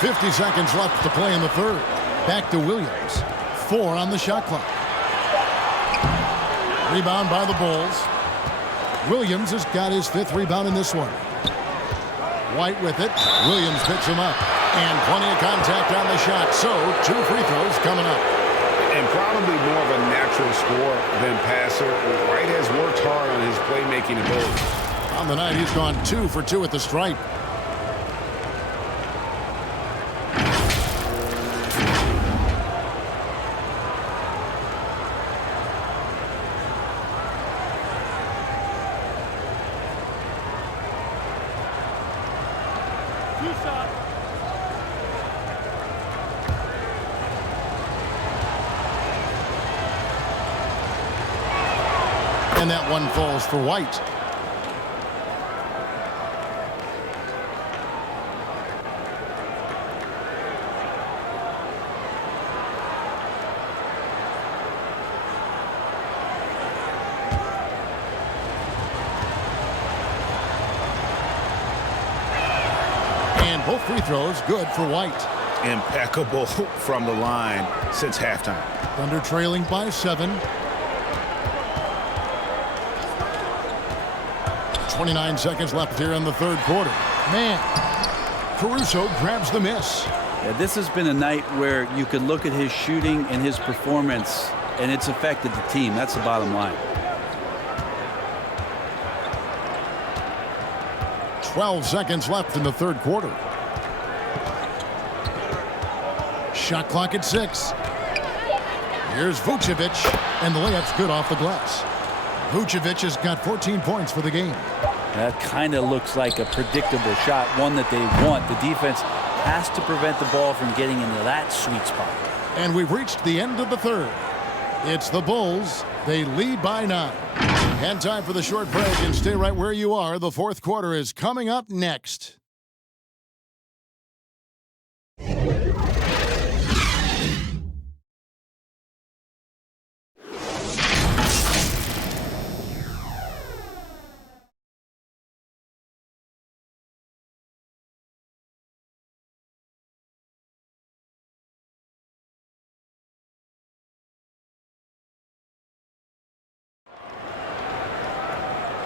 .50 seconds left to play in the third. Back to Williams. 4 on the shot clock. Rebound by the Bulls. Williams has got his 5th rebound in this one. White with it. Williams picks him up. And plenty of contact on the shot. So 2 free throws coming up. And probably more of a natural scorer than passer. White has worked hard on his playmaking ability. On the night, he's gone 2 for 2 at the stripe. And that one falls for White. And both free throws, good for White. Impeccable from the line since halftime. Thunder trailing by 7. 29 seconds left here in the third quarter. Man, Caruso grabs the miss. Yeah, this has been a night where you could look at his shooting and his performance, and it's affected the team. That's the bottom line. 12 seconds left in the third quarter. Shot clock at 6. Here's Vucevic, and the layup's good off the glass. Vucevic has got 14 points for the game. That kind of looks like a predictable shot, one that they want. The defense has to prevent the ball from getting into that sweet spot. And we've reached the end of the third. It's the Bulls. They lead by 9. And time for the short break, and stay right where you are. The fourth quarter is coming up next.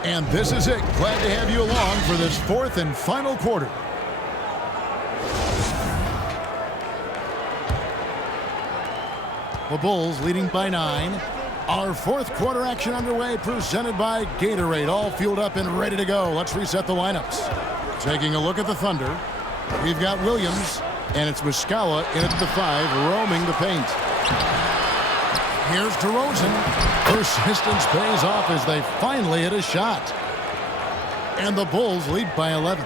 And this is it. Glad to have you along for this fourth and final quarter. The Bulls leading by 9. Our fourth quarter action underway, presented by Gatorade. All fueled up and ready to go. Let's reset the lineups. Taking a look at the Thunder. We've got Williams, and it's Muscala in at the 5, roaming the paint. Here's DeRozan. Persistence pays off as they finally hit a shot. And the Bulls lead by 11.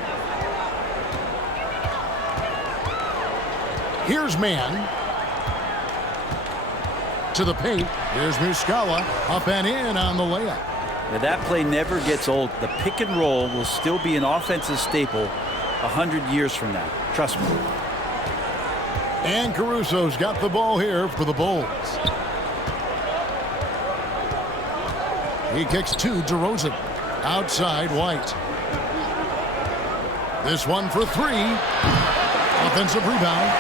Here's Mann. To the paint. Here's Muscala. Up and in on the layup. Now that play never gets old. The pick and roll will still be an offensive staple 100 years from now. Trust me. And Caruso's got the ball here for the Bulls. He kicks to DeRozan. Outside White. This one for 3. Offensive rebound.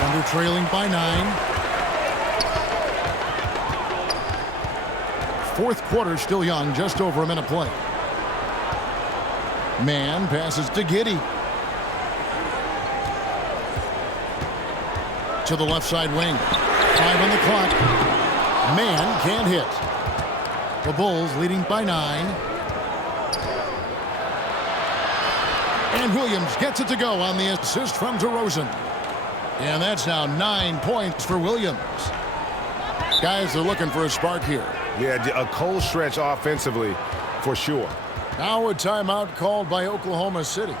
Thunder trailing by 9. Fourth quarter still young, just over a minute play. Mann passes to Giddey. To the left side wing. 5 on the clock. Mann can't hit. The Bulls leading by 9. And Williams gets it to go on the assist from DeRozan. And that's now 9 points for Williams. Guys are looking for a spark here. Yeah, a cold stretch offensively for sure. Now a timeout called by Oklahoma City.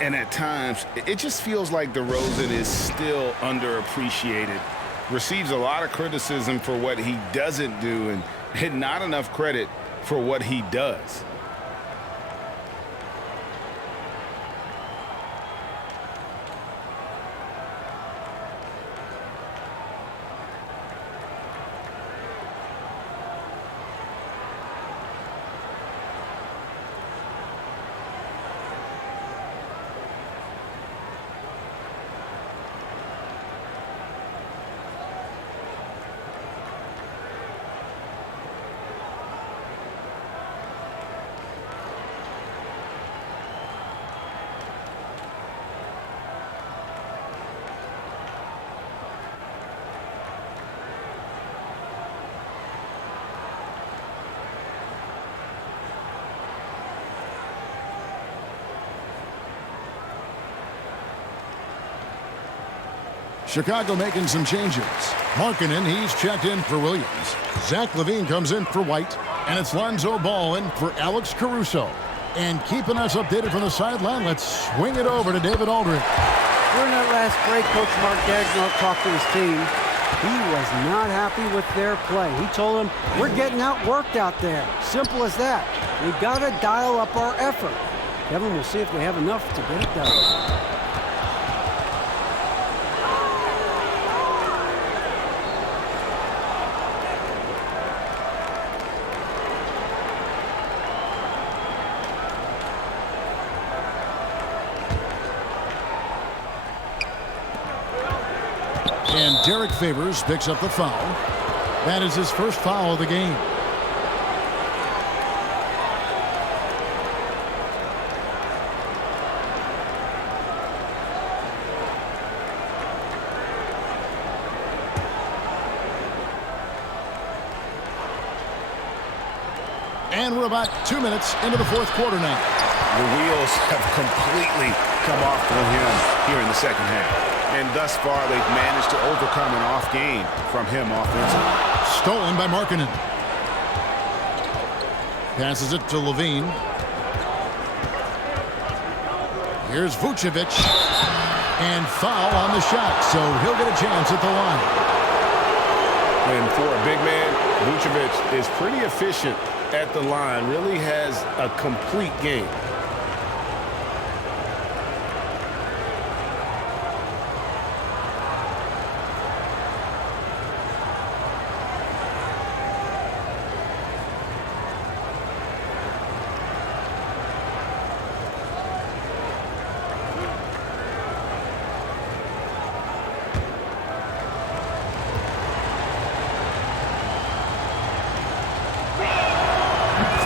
And at times, it just feels like DeRozan is still underappreciated. Receives a lot of criticism for what he doesn't do and not enough credit for what he does. Chicago making some changes. Markkanen, he's checked in for Williams. Zach LaVine comes in for White. And it's Lonzo Ball in for Alex Caruso. And keeping us updated from the sideline, let's swing it over to David Aldridge. During that last break, Coach Mark Daigneault talked to his team. He was not happy with their play. He told them, we're getting outworked out there. Simple as that. We got to dial up our effort. Kevin, we'll see if we have enough to get it done. And Derek Favors picks up the foul. That is his first foul of the game. And we're about 2 minutes into the fourth quarter now. The wheels have completely come off on him here in the second half. And thus far, they've managed to overcome an off game from him offensively. Stolen by Markkanen. Passes it to Levine. Here's Vucevic. And foul on the shot, so he'll get a chance at the line. And for a big man, Vucevic is pretty efficient at the line. Really has a complete game.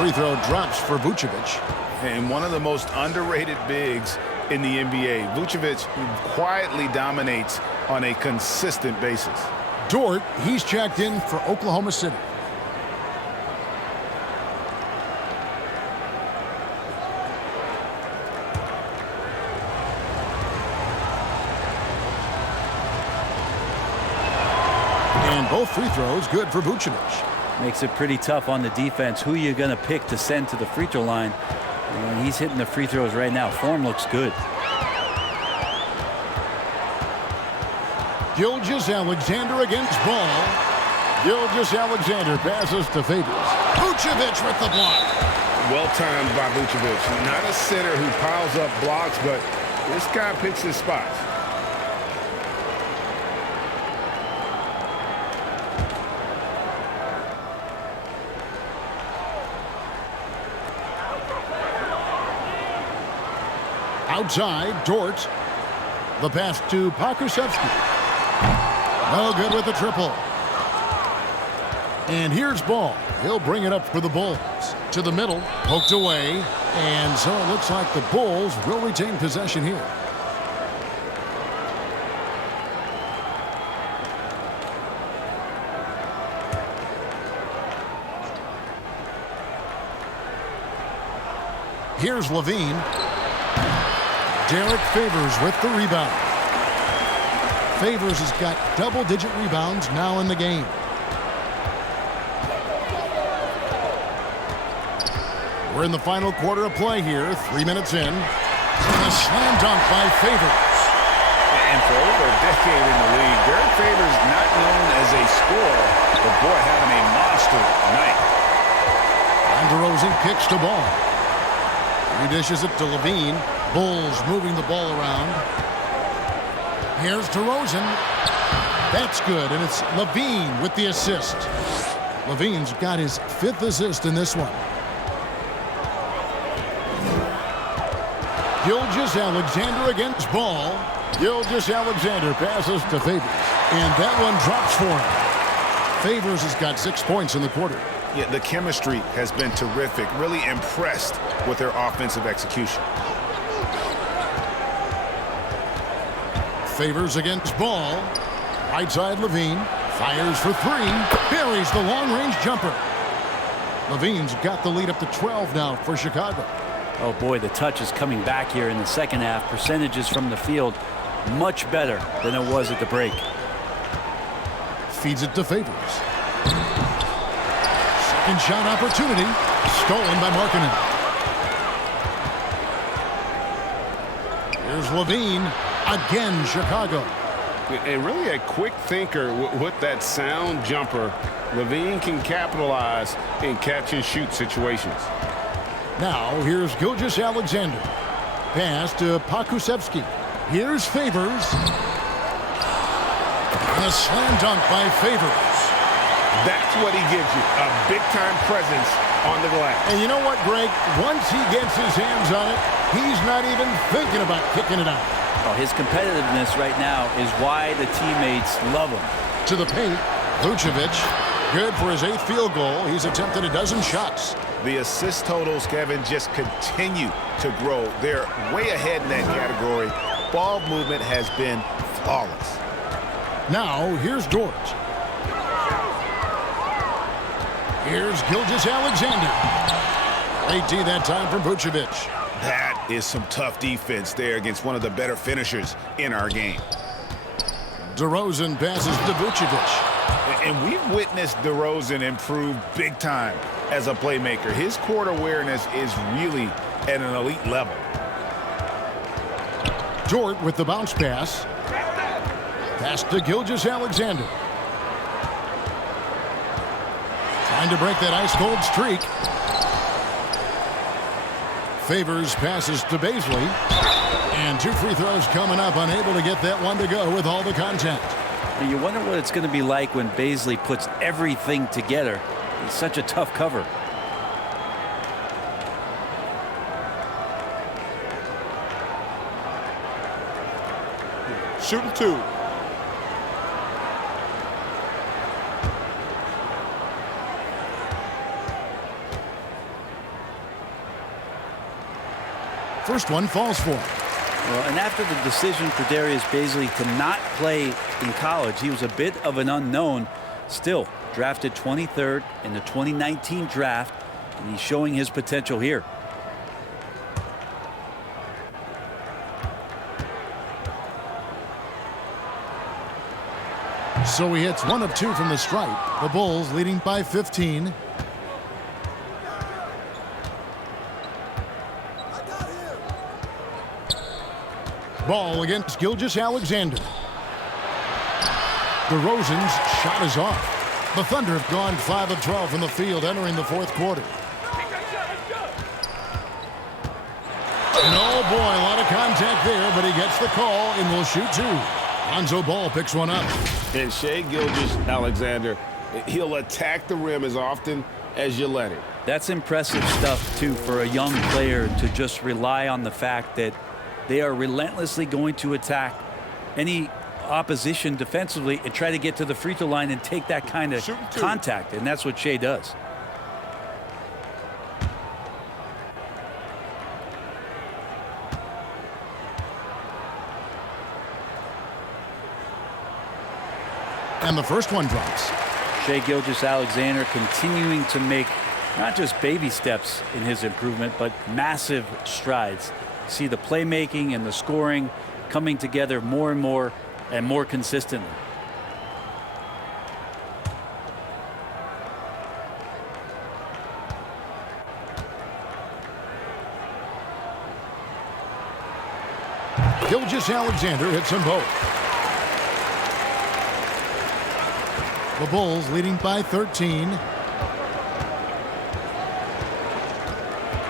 Free throw drops for Vucevic. And one of the most underrated bigs in the NBA. Vucevic quietly dominates on a consistent basis. Dort, he's checked in for Oklahoma City. And both free throws good for Vucevic. Makes it pretty tough on the defense. Who you're going to pick to send to the free throw line. And he's hitting the free throws right now. Form looks good. Gilgeous-Alexander against Ball. Gilgeous-Alexander passes to Favors. Vucevic with the block. Well timed by Vucevic. Not a center who piles up blocks, but this guy picks his spots. Outside, Dort. The pass to Pokusevski. No good with the triple. And here's Ball. He'll bring it up for the Bulls. To the middle, poked away. And so it looks like the Bulls will retain possession here. Here's Levine. Derek Favors with the rebound. Favors has got double-digit rebounds now in the game. We're in the final quarter of play here, 3 minutes in. And a slam dunk by Favors. And for over a decade in the league, Derek Favors not known as a scorer, but boy, having a monster night. And DeRozan kicks the ball. He dishes it to Levine. Bulls moving the ball around. Here's DeRozan. That's good, and it's Levine with the assist. Levine's got his 5th assist in this one. Gilgeous-Alexander against Ball. Gilgeous-Alexander passes to Favors. And that one drops for him. Favors has got 6 points in the quarter. Yeah, the chemistry has been terrific. Really impressed with their offensive execution. Favors against Ball. Right side Levine. Fires for 3. Buries the long-range jumper. Levine's got the lead up to 12 now for Chicago. Oh boy, the touch is coming back here in the second half. Percentages from the field much better than it was at the break. Feeds it to Favors. Second shot opportunity. Stolen by Markkanen. Here's Levine. Again, Chicago. And really a quick thinker with that sound jumper. Levine can capitalize in catch-and-shoot situations. Now, here's Gilgeous-Alexander. Pass to Pokusevski. Here's Favors. And a slam dunk by Favors. That's what he gives you, a big-time presence on the glass. And you know what, Greg? Once he gets his hands on it, he's not even thinking about kicking it out. Oh, his competitiveness right now is why the teammates love him. To the paint, Vucevic, good for his 8th field goal. He's attempted a dozen shots. The assist totals, Kevin, just continue to grow. They're way ahead in that category. Ball movement has been flawless. Now, here's Dort. Here's Gilgeous-Alexander. Late D that time from Vucevic. That is some tough defense there against one of the better finishers in our game. DeRozan passes to Vucevic. And we've witnessed DeRozan improve big time as a playmaker. His court awareness is really at an elite level. Dort with the bounce pass. Pass to Gilgeous-Alexander. Trying to break that ice-cold streak. Favors passes to Bazley. And 2 free throws coming up. Unable to get that one to go with all the contact. And you wonder what it's going to be like when Bazley puts everything together. It's such a tough cover. Shooting 2. First one falls for him. Well, and after the decision for Darius Bazley to not play in college, he was a bit of an unknown. Still, drafted 23rd in the 2019 draft, and he's showing his potential here. So he hits 1 of 2 from the stripe. The Bulls leading by 15. Ball against Gilgeous-Alexander. DeRozan's shot is off. The Thunder have gone 5 of 12 from the field entering the 4th quarter. And oh boy, a lot of contact there, but he gets the call and will shoot 2. Lonzo Ball picks one up. And Shai Gilgeous-Alexander, he'll attack the rim as often as you let him. That's impressive stuff, too, for a young player to just rely on the fact that they are relentlessly going to attack any opposition defensively and try to get to the free throw line and take that kind of contact. And that's what Shai does. And the first one drops. Shai Gilgeous-Alexander continuing to make not just baby steps in his improvement, but massive strides. See the playmaking and the scoring coming together more and more consistently. Gilgeous-Alexander hits them both. The Bulls leading by 13.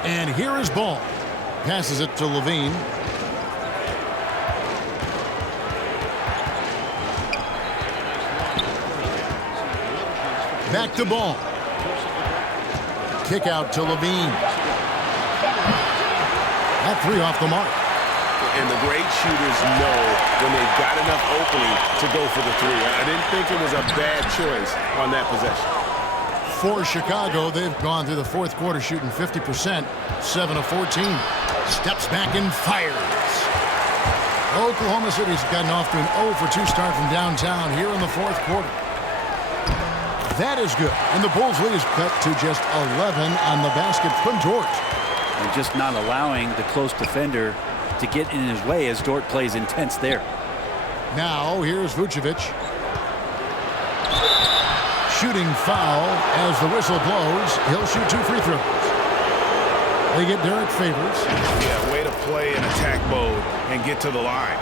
And here is Ball. Passes it to Levine. Back to Ball. Kick out to Levine. That 3 off the mark. And the great shooters know when they've got enough opening to go for the 3. I didn't think it was a bad choice on that possession. For Chicago, they've gone through the 4th quarter shooting 50%, 7 of 14. Steps back and fires. Oklahoma City's gotten off to an 0 for 2 start from downtown here in the 4th quarter. That is good. And the Bulls lead is cut to just 11 on the basket from Dort. And just not allowing the close defender to get in his way as Dort plays intense there. Now here's Vucevic. Shooting foul as the whistle blows. He'll shoot 2 free throws. They get Derek Favors. Yeah, way to play in attack mode and get to the line.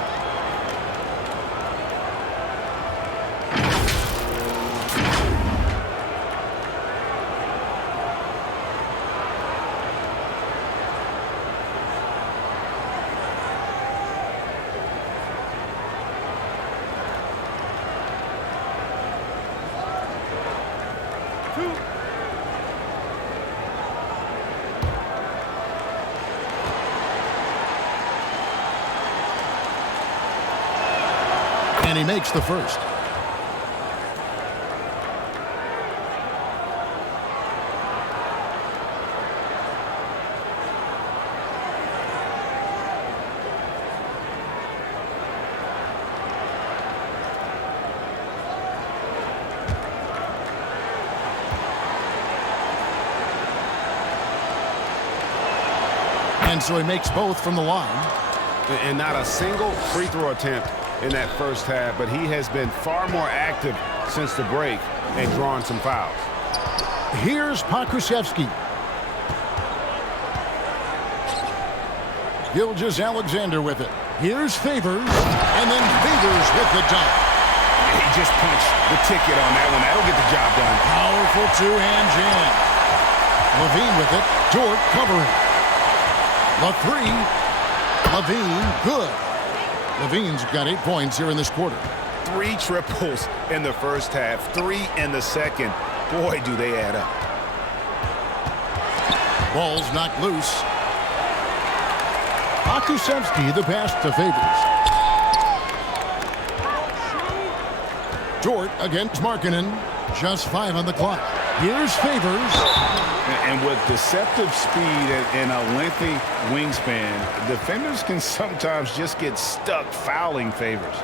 And he makes the first. And so he makes both from the line. And not a single free throw attempt in that first half, but he has been far more active since the break and drawn some fouls. Here's Pokusevski. Gilgeous-Alexander with it. Here's Favors, and then Favors with the dunk. He just punched the ticket on that one. That'll get the job done. Powerful two-hand jam. Levine with it. Dort covering. The three. Levine, good. Levine's got 8 points here in this quarter. 3 triples in the first half, 3 in the second. Boy, do they add up. Ball's knocked loose. Pokusevski, the pass to Favors. Dort against Markkanen. Just 5 on the clock. Here's Favors. And with deceptive speed and a lengthy wingspan, defenders can sometimes just get stuck fouling Favors.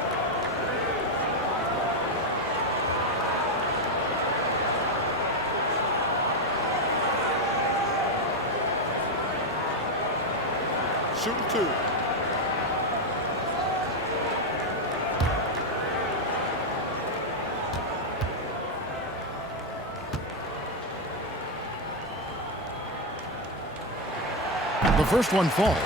Shooting 2. The first one falls.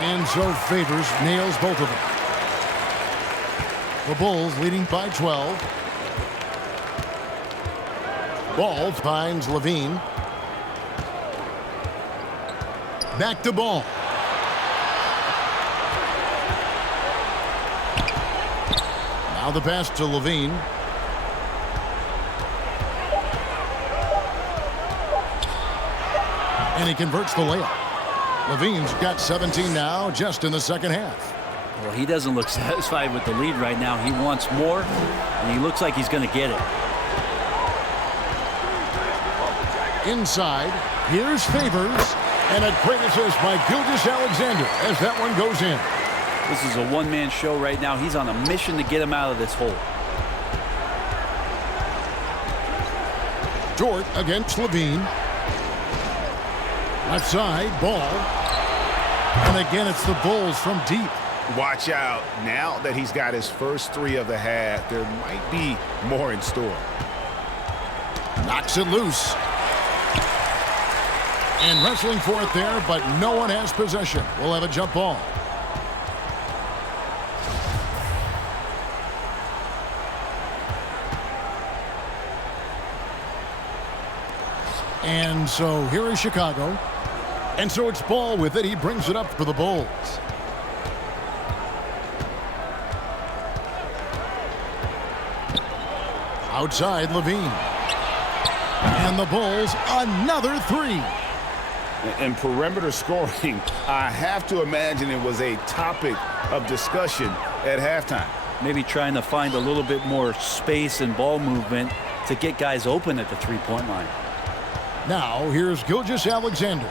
And so Favors nails both of them. The Bulls leading by 12. Ball finds Levine. Back to Ball. Now the pass to Levine. And he converts the layup. Levine's got 17 now just in the second half. Well, he doesn't look satisfied with the lead right now. He wants more, and he looks like he's going to get it. Inside, here's Favors. And a great assist by Gilgeous-Alexander as that one goes in. This is a one-man show right now. He's on a mission to get him out of this hole. Dort against Levine. Left side, Ball. And again, it's the Bulls from deep. Watch out. Now that he's got his first 3 of the half, there might be more in store. Knocks it loose. And wrestling for it there, but no one has possession. We'll have a jump ball. And so here is Chicago. And so it's Ball with it. He brings it up for the Bulls. Outside, Levine. And the Bulls, another 3. And perimeter scoring, I have to imagine it was a topic of discussion at halftime. Maybe trying to find a little bit more space and ball movement to get guys open at the three-point line. Now, here's Gilgeous-Alexander.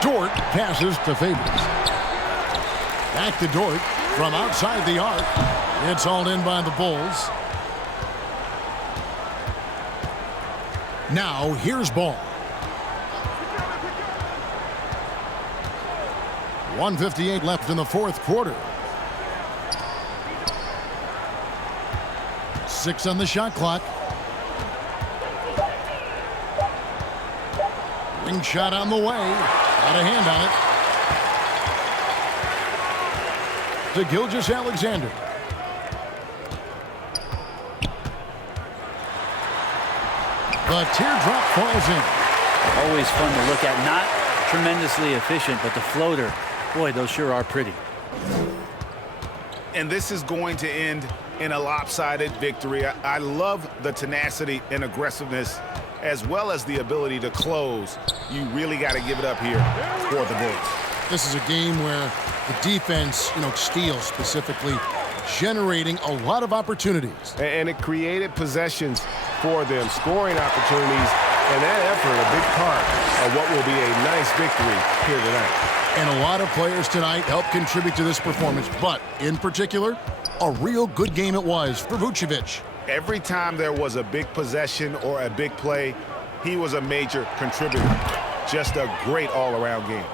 Dort passes to Favors. Back to Dort from outside the arc. It's hauled in by the Bulls. Now, here's Ball. 1:58 left in the fourth quarter. 6 on the shot clock. Ring shot on the way. Got a hand on it. To Gilgeous-Alexander. The teardrop falls in. Always fun to look at. Not tremendously efficient, but the floater, boy, those sure are pretty. And this is going to end in a lopsided victory. I love the tenacity and aggressiveness as well as the ability to close. You really got to give it up here for the Bulls. This is a game where the defense, steals specifically, generating a lot of opportunities. And it created possessions for them, scoring opportunities, and that effort a big part of what will be a nice victory here tonight. And a lot of players tonight helped contribute to this performance, but in particular, a real good game it was for Vucevic. Every time there was a big possession or a big play, he was a major contributor. Just a great all-around game.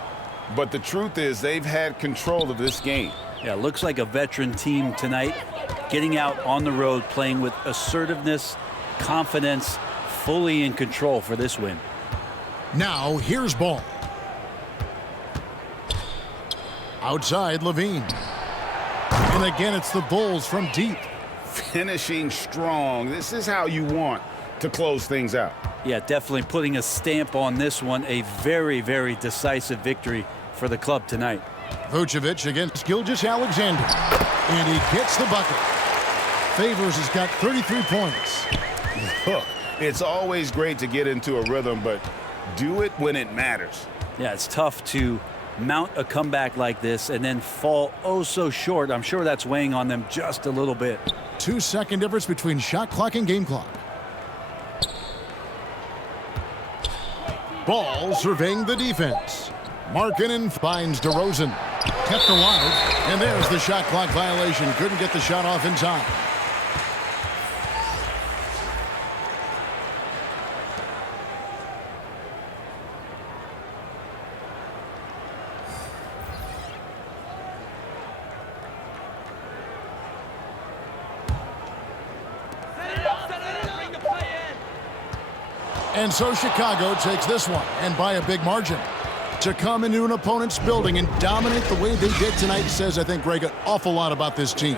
But the truth is they've had control of this game. Yeah, looks like a veteran team tonight, getting out on the road, playing with assertiveness, confidence, fully in control for this win. Now, here's Ball. Outside, Levine. And again, it's the Bulls from deep. Finishing strong. This is how you want to close things out. Yeah, definitely putting a stamp on this one. A very, very decisive victory for the club tonight. Vucevic against Gilgeous-Alexander. And he gets the bucket. Favors has got 33 points. Look, it's always great to get into a rhythm, but do it when it matters. Yeah, it's tough to mount a comeback like this and then fall oh so short. I'm sure that's weighing on them just a little bit. 2-second difference between shot clock and game clock. Ball surveying the defense. Markkanen finds DeRozan. Kept alive, and there's the shot clock violation. Couldn't get the shot off in time. And so Chicago takes this one, and by a big margin. To come into an opponent's building and dominate the way they did tonight says, I think, Greg, an awful lot about this team.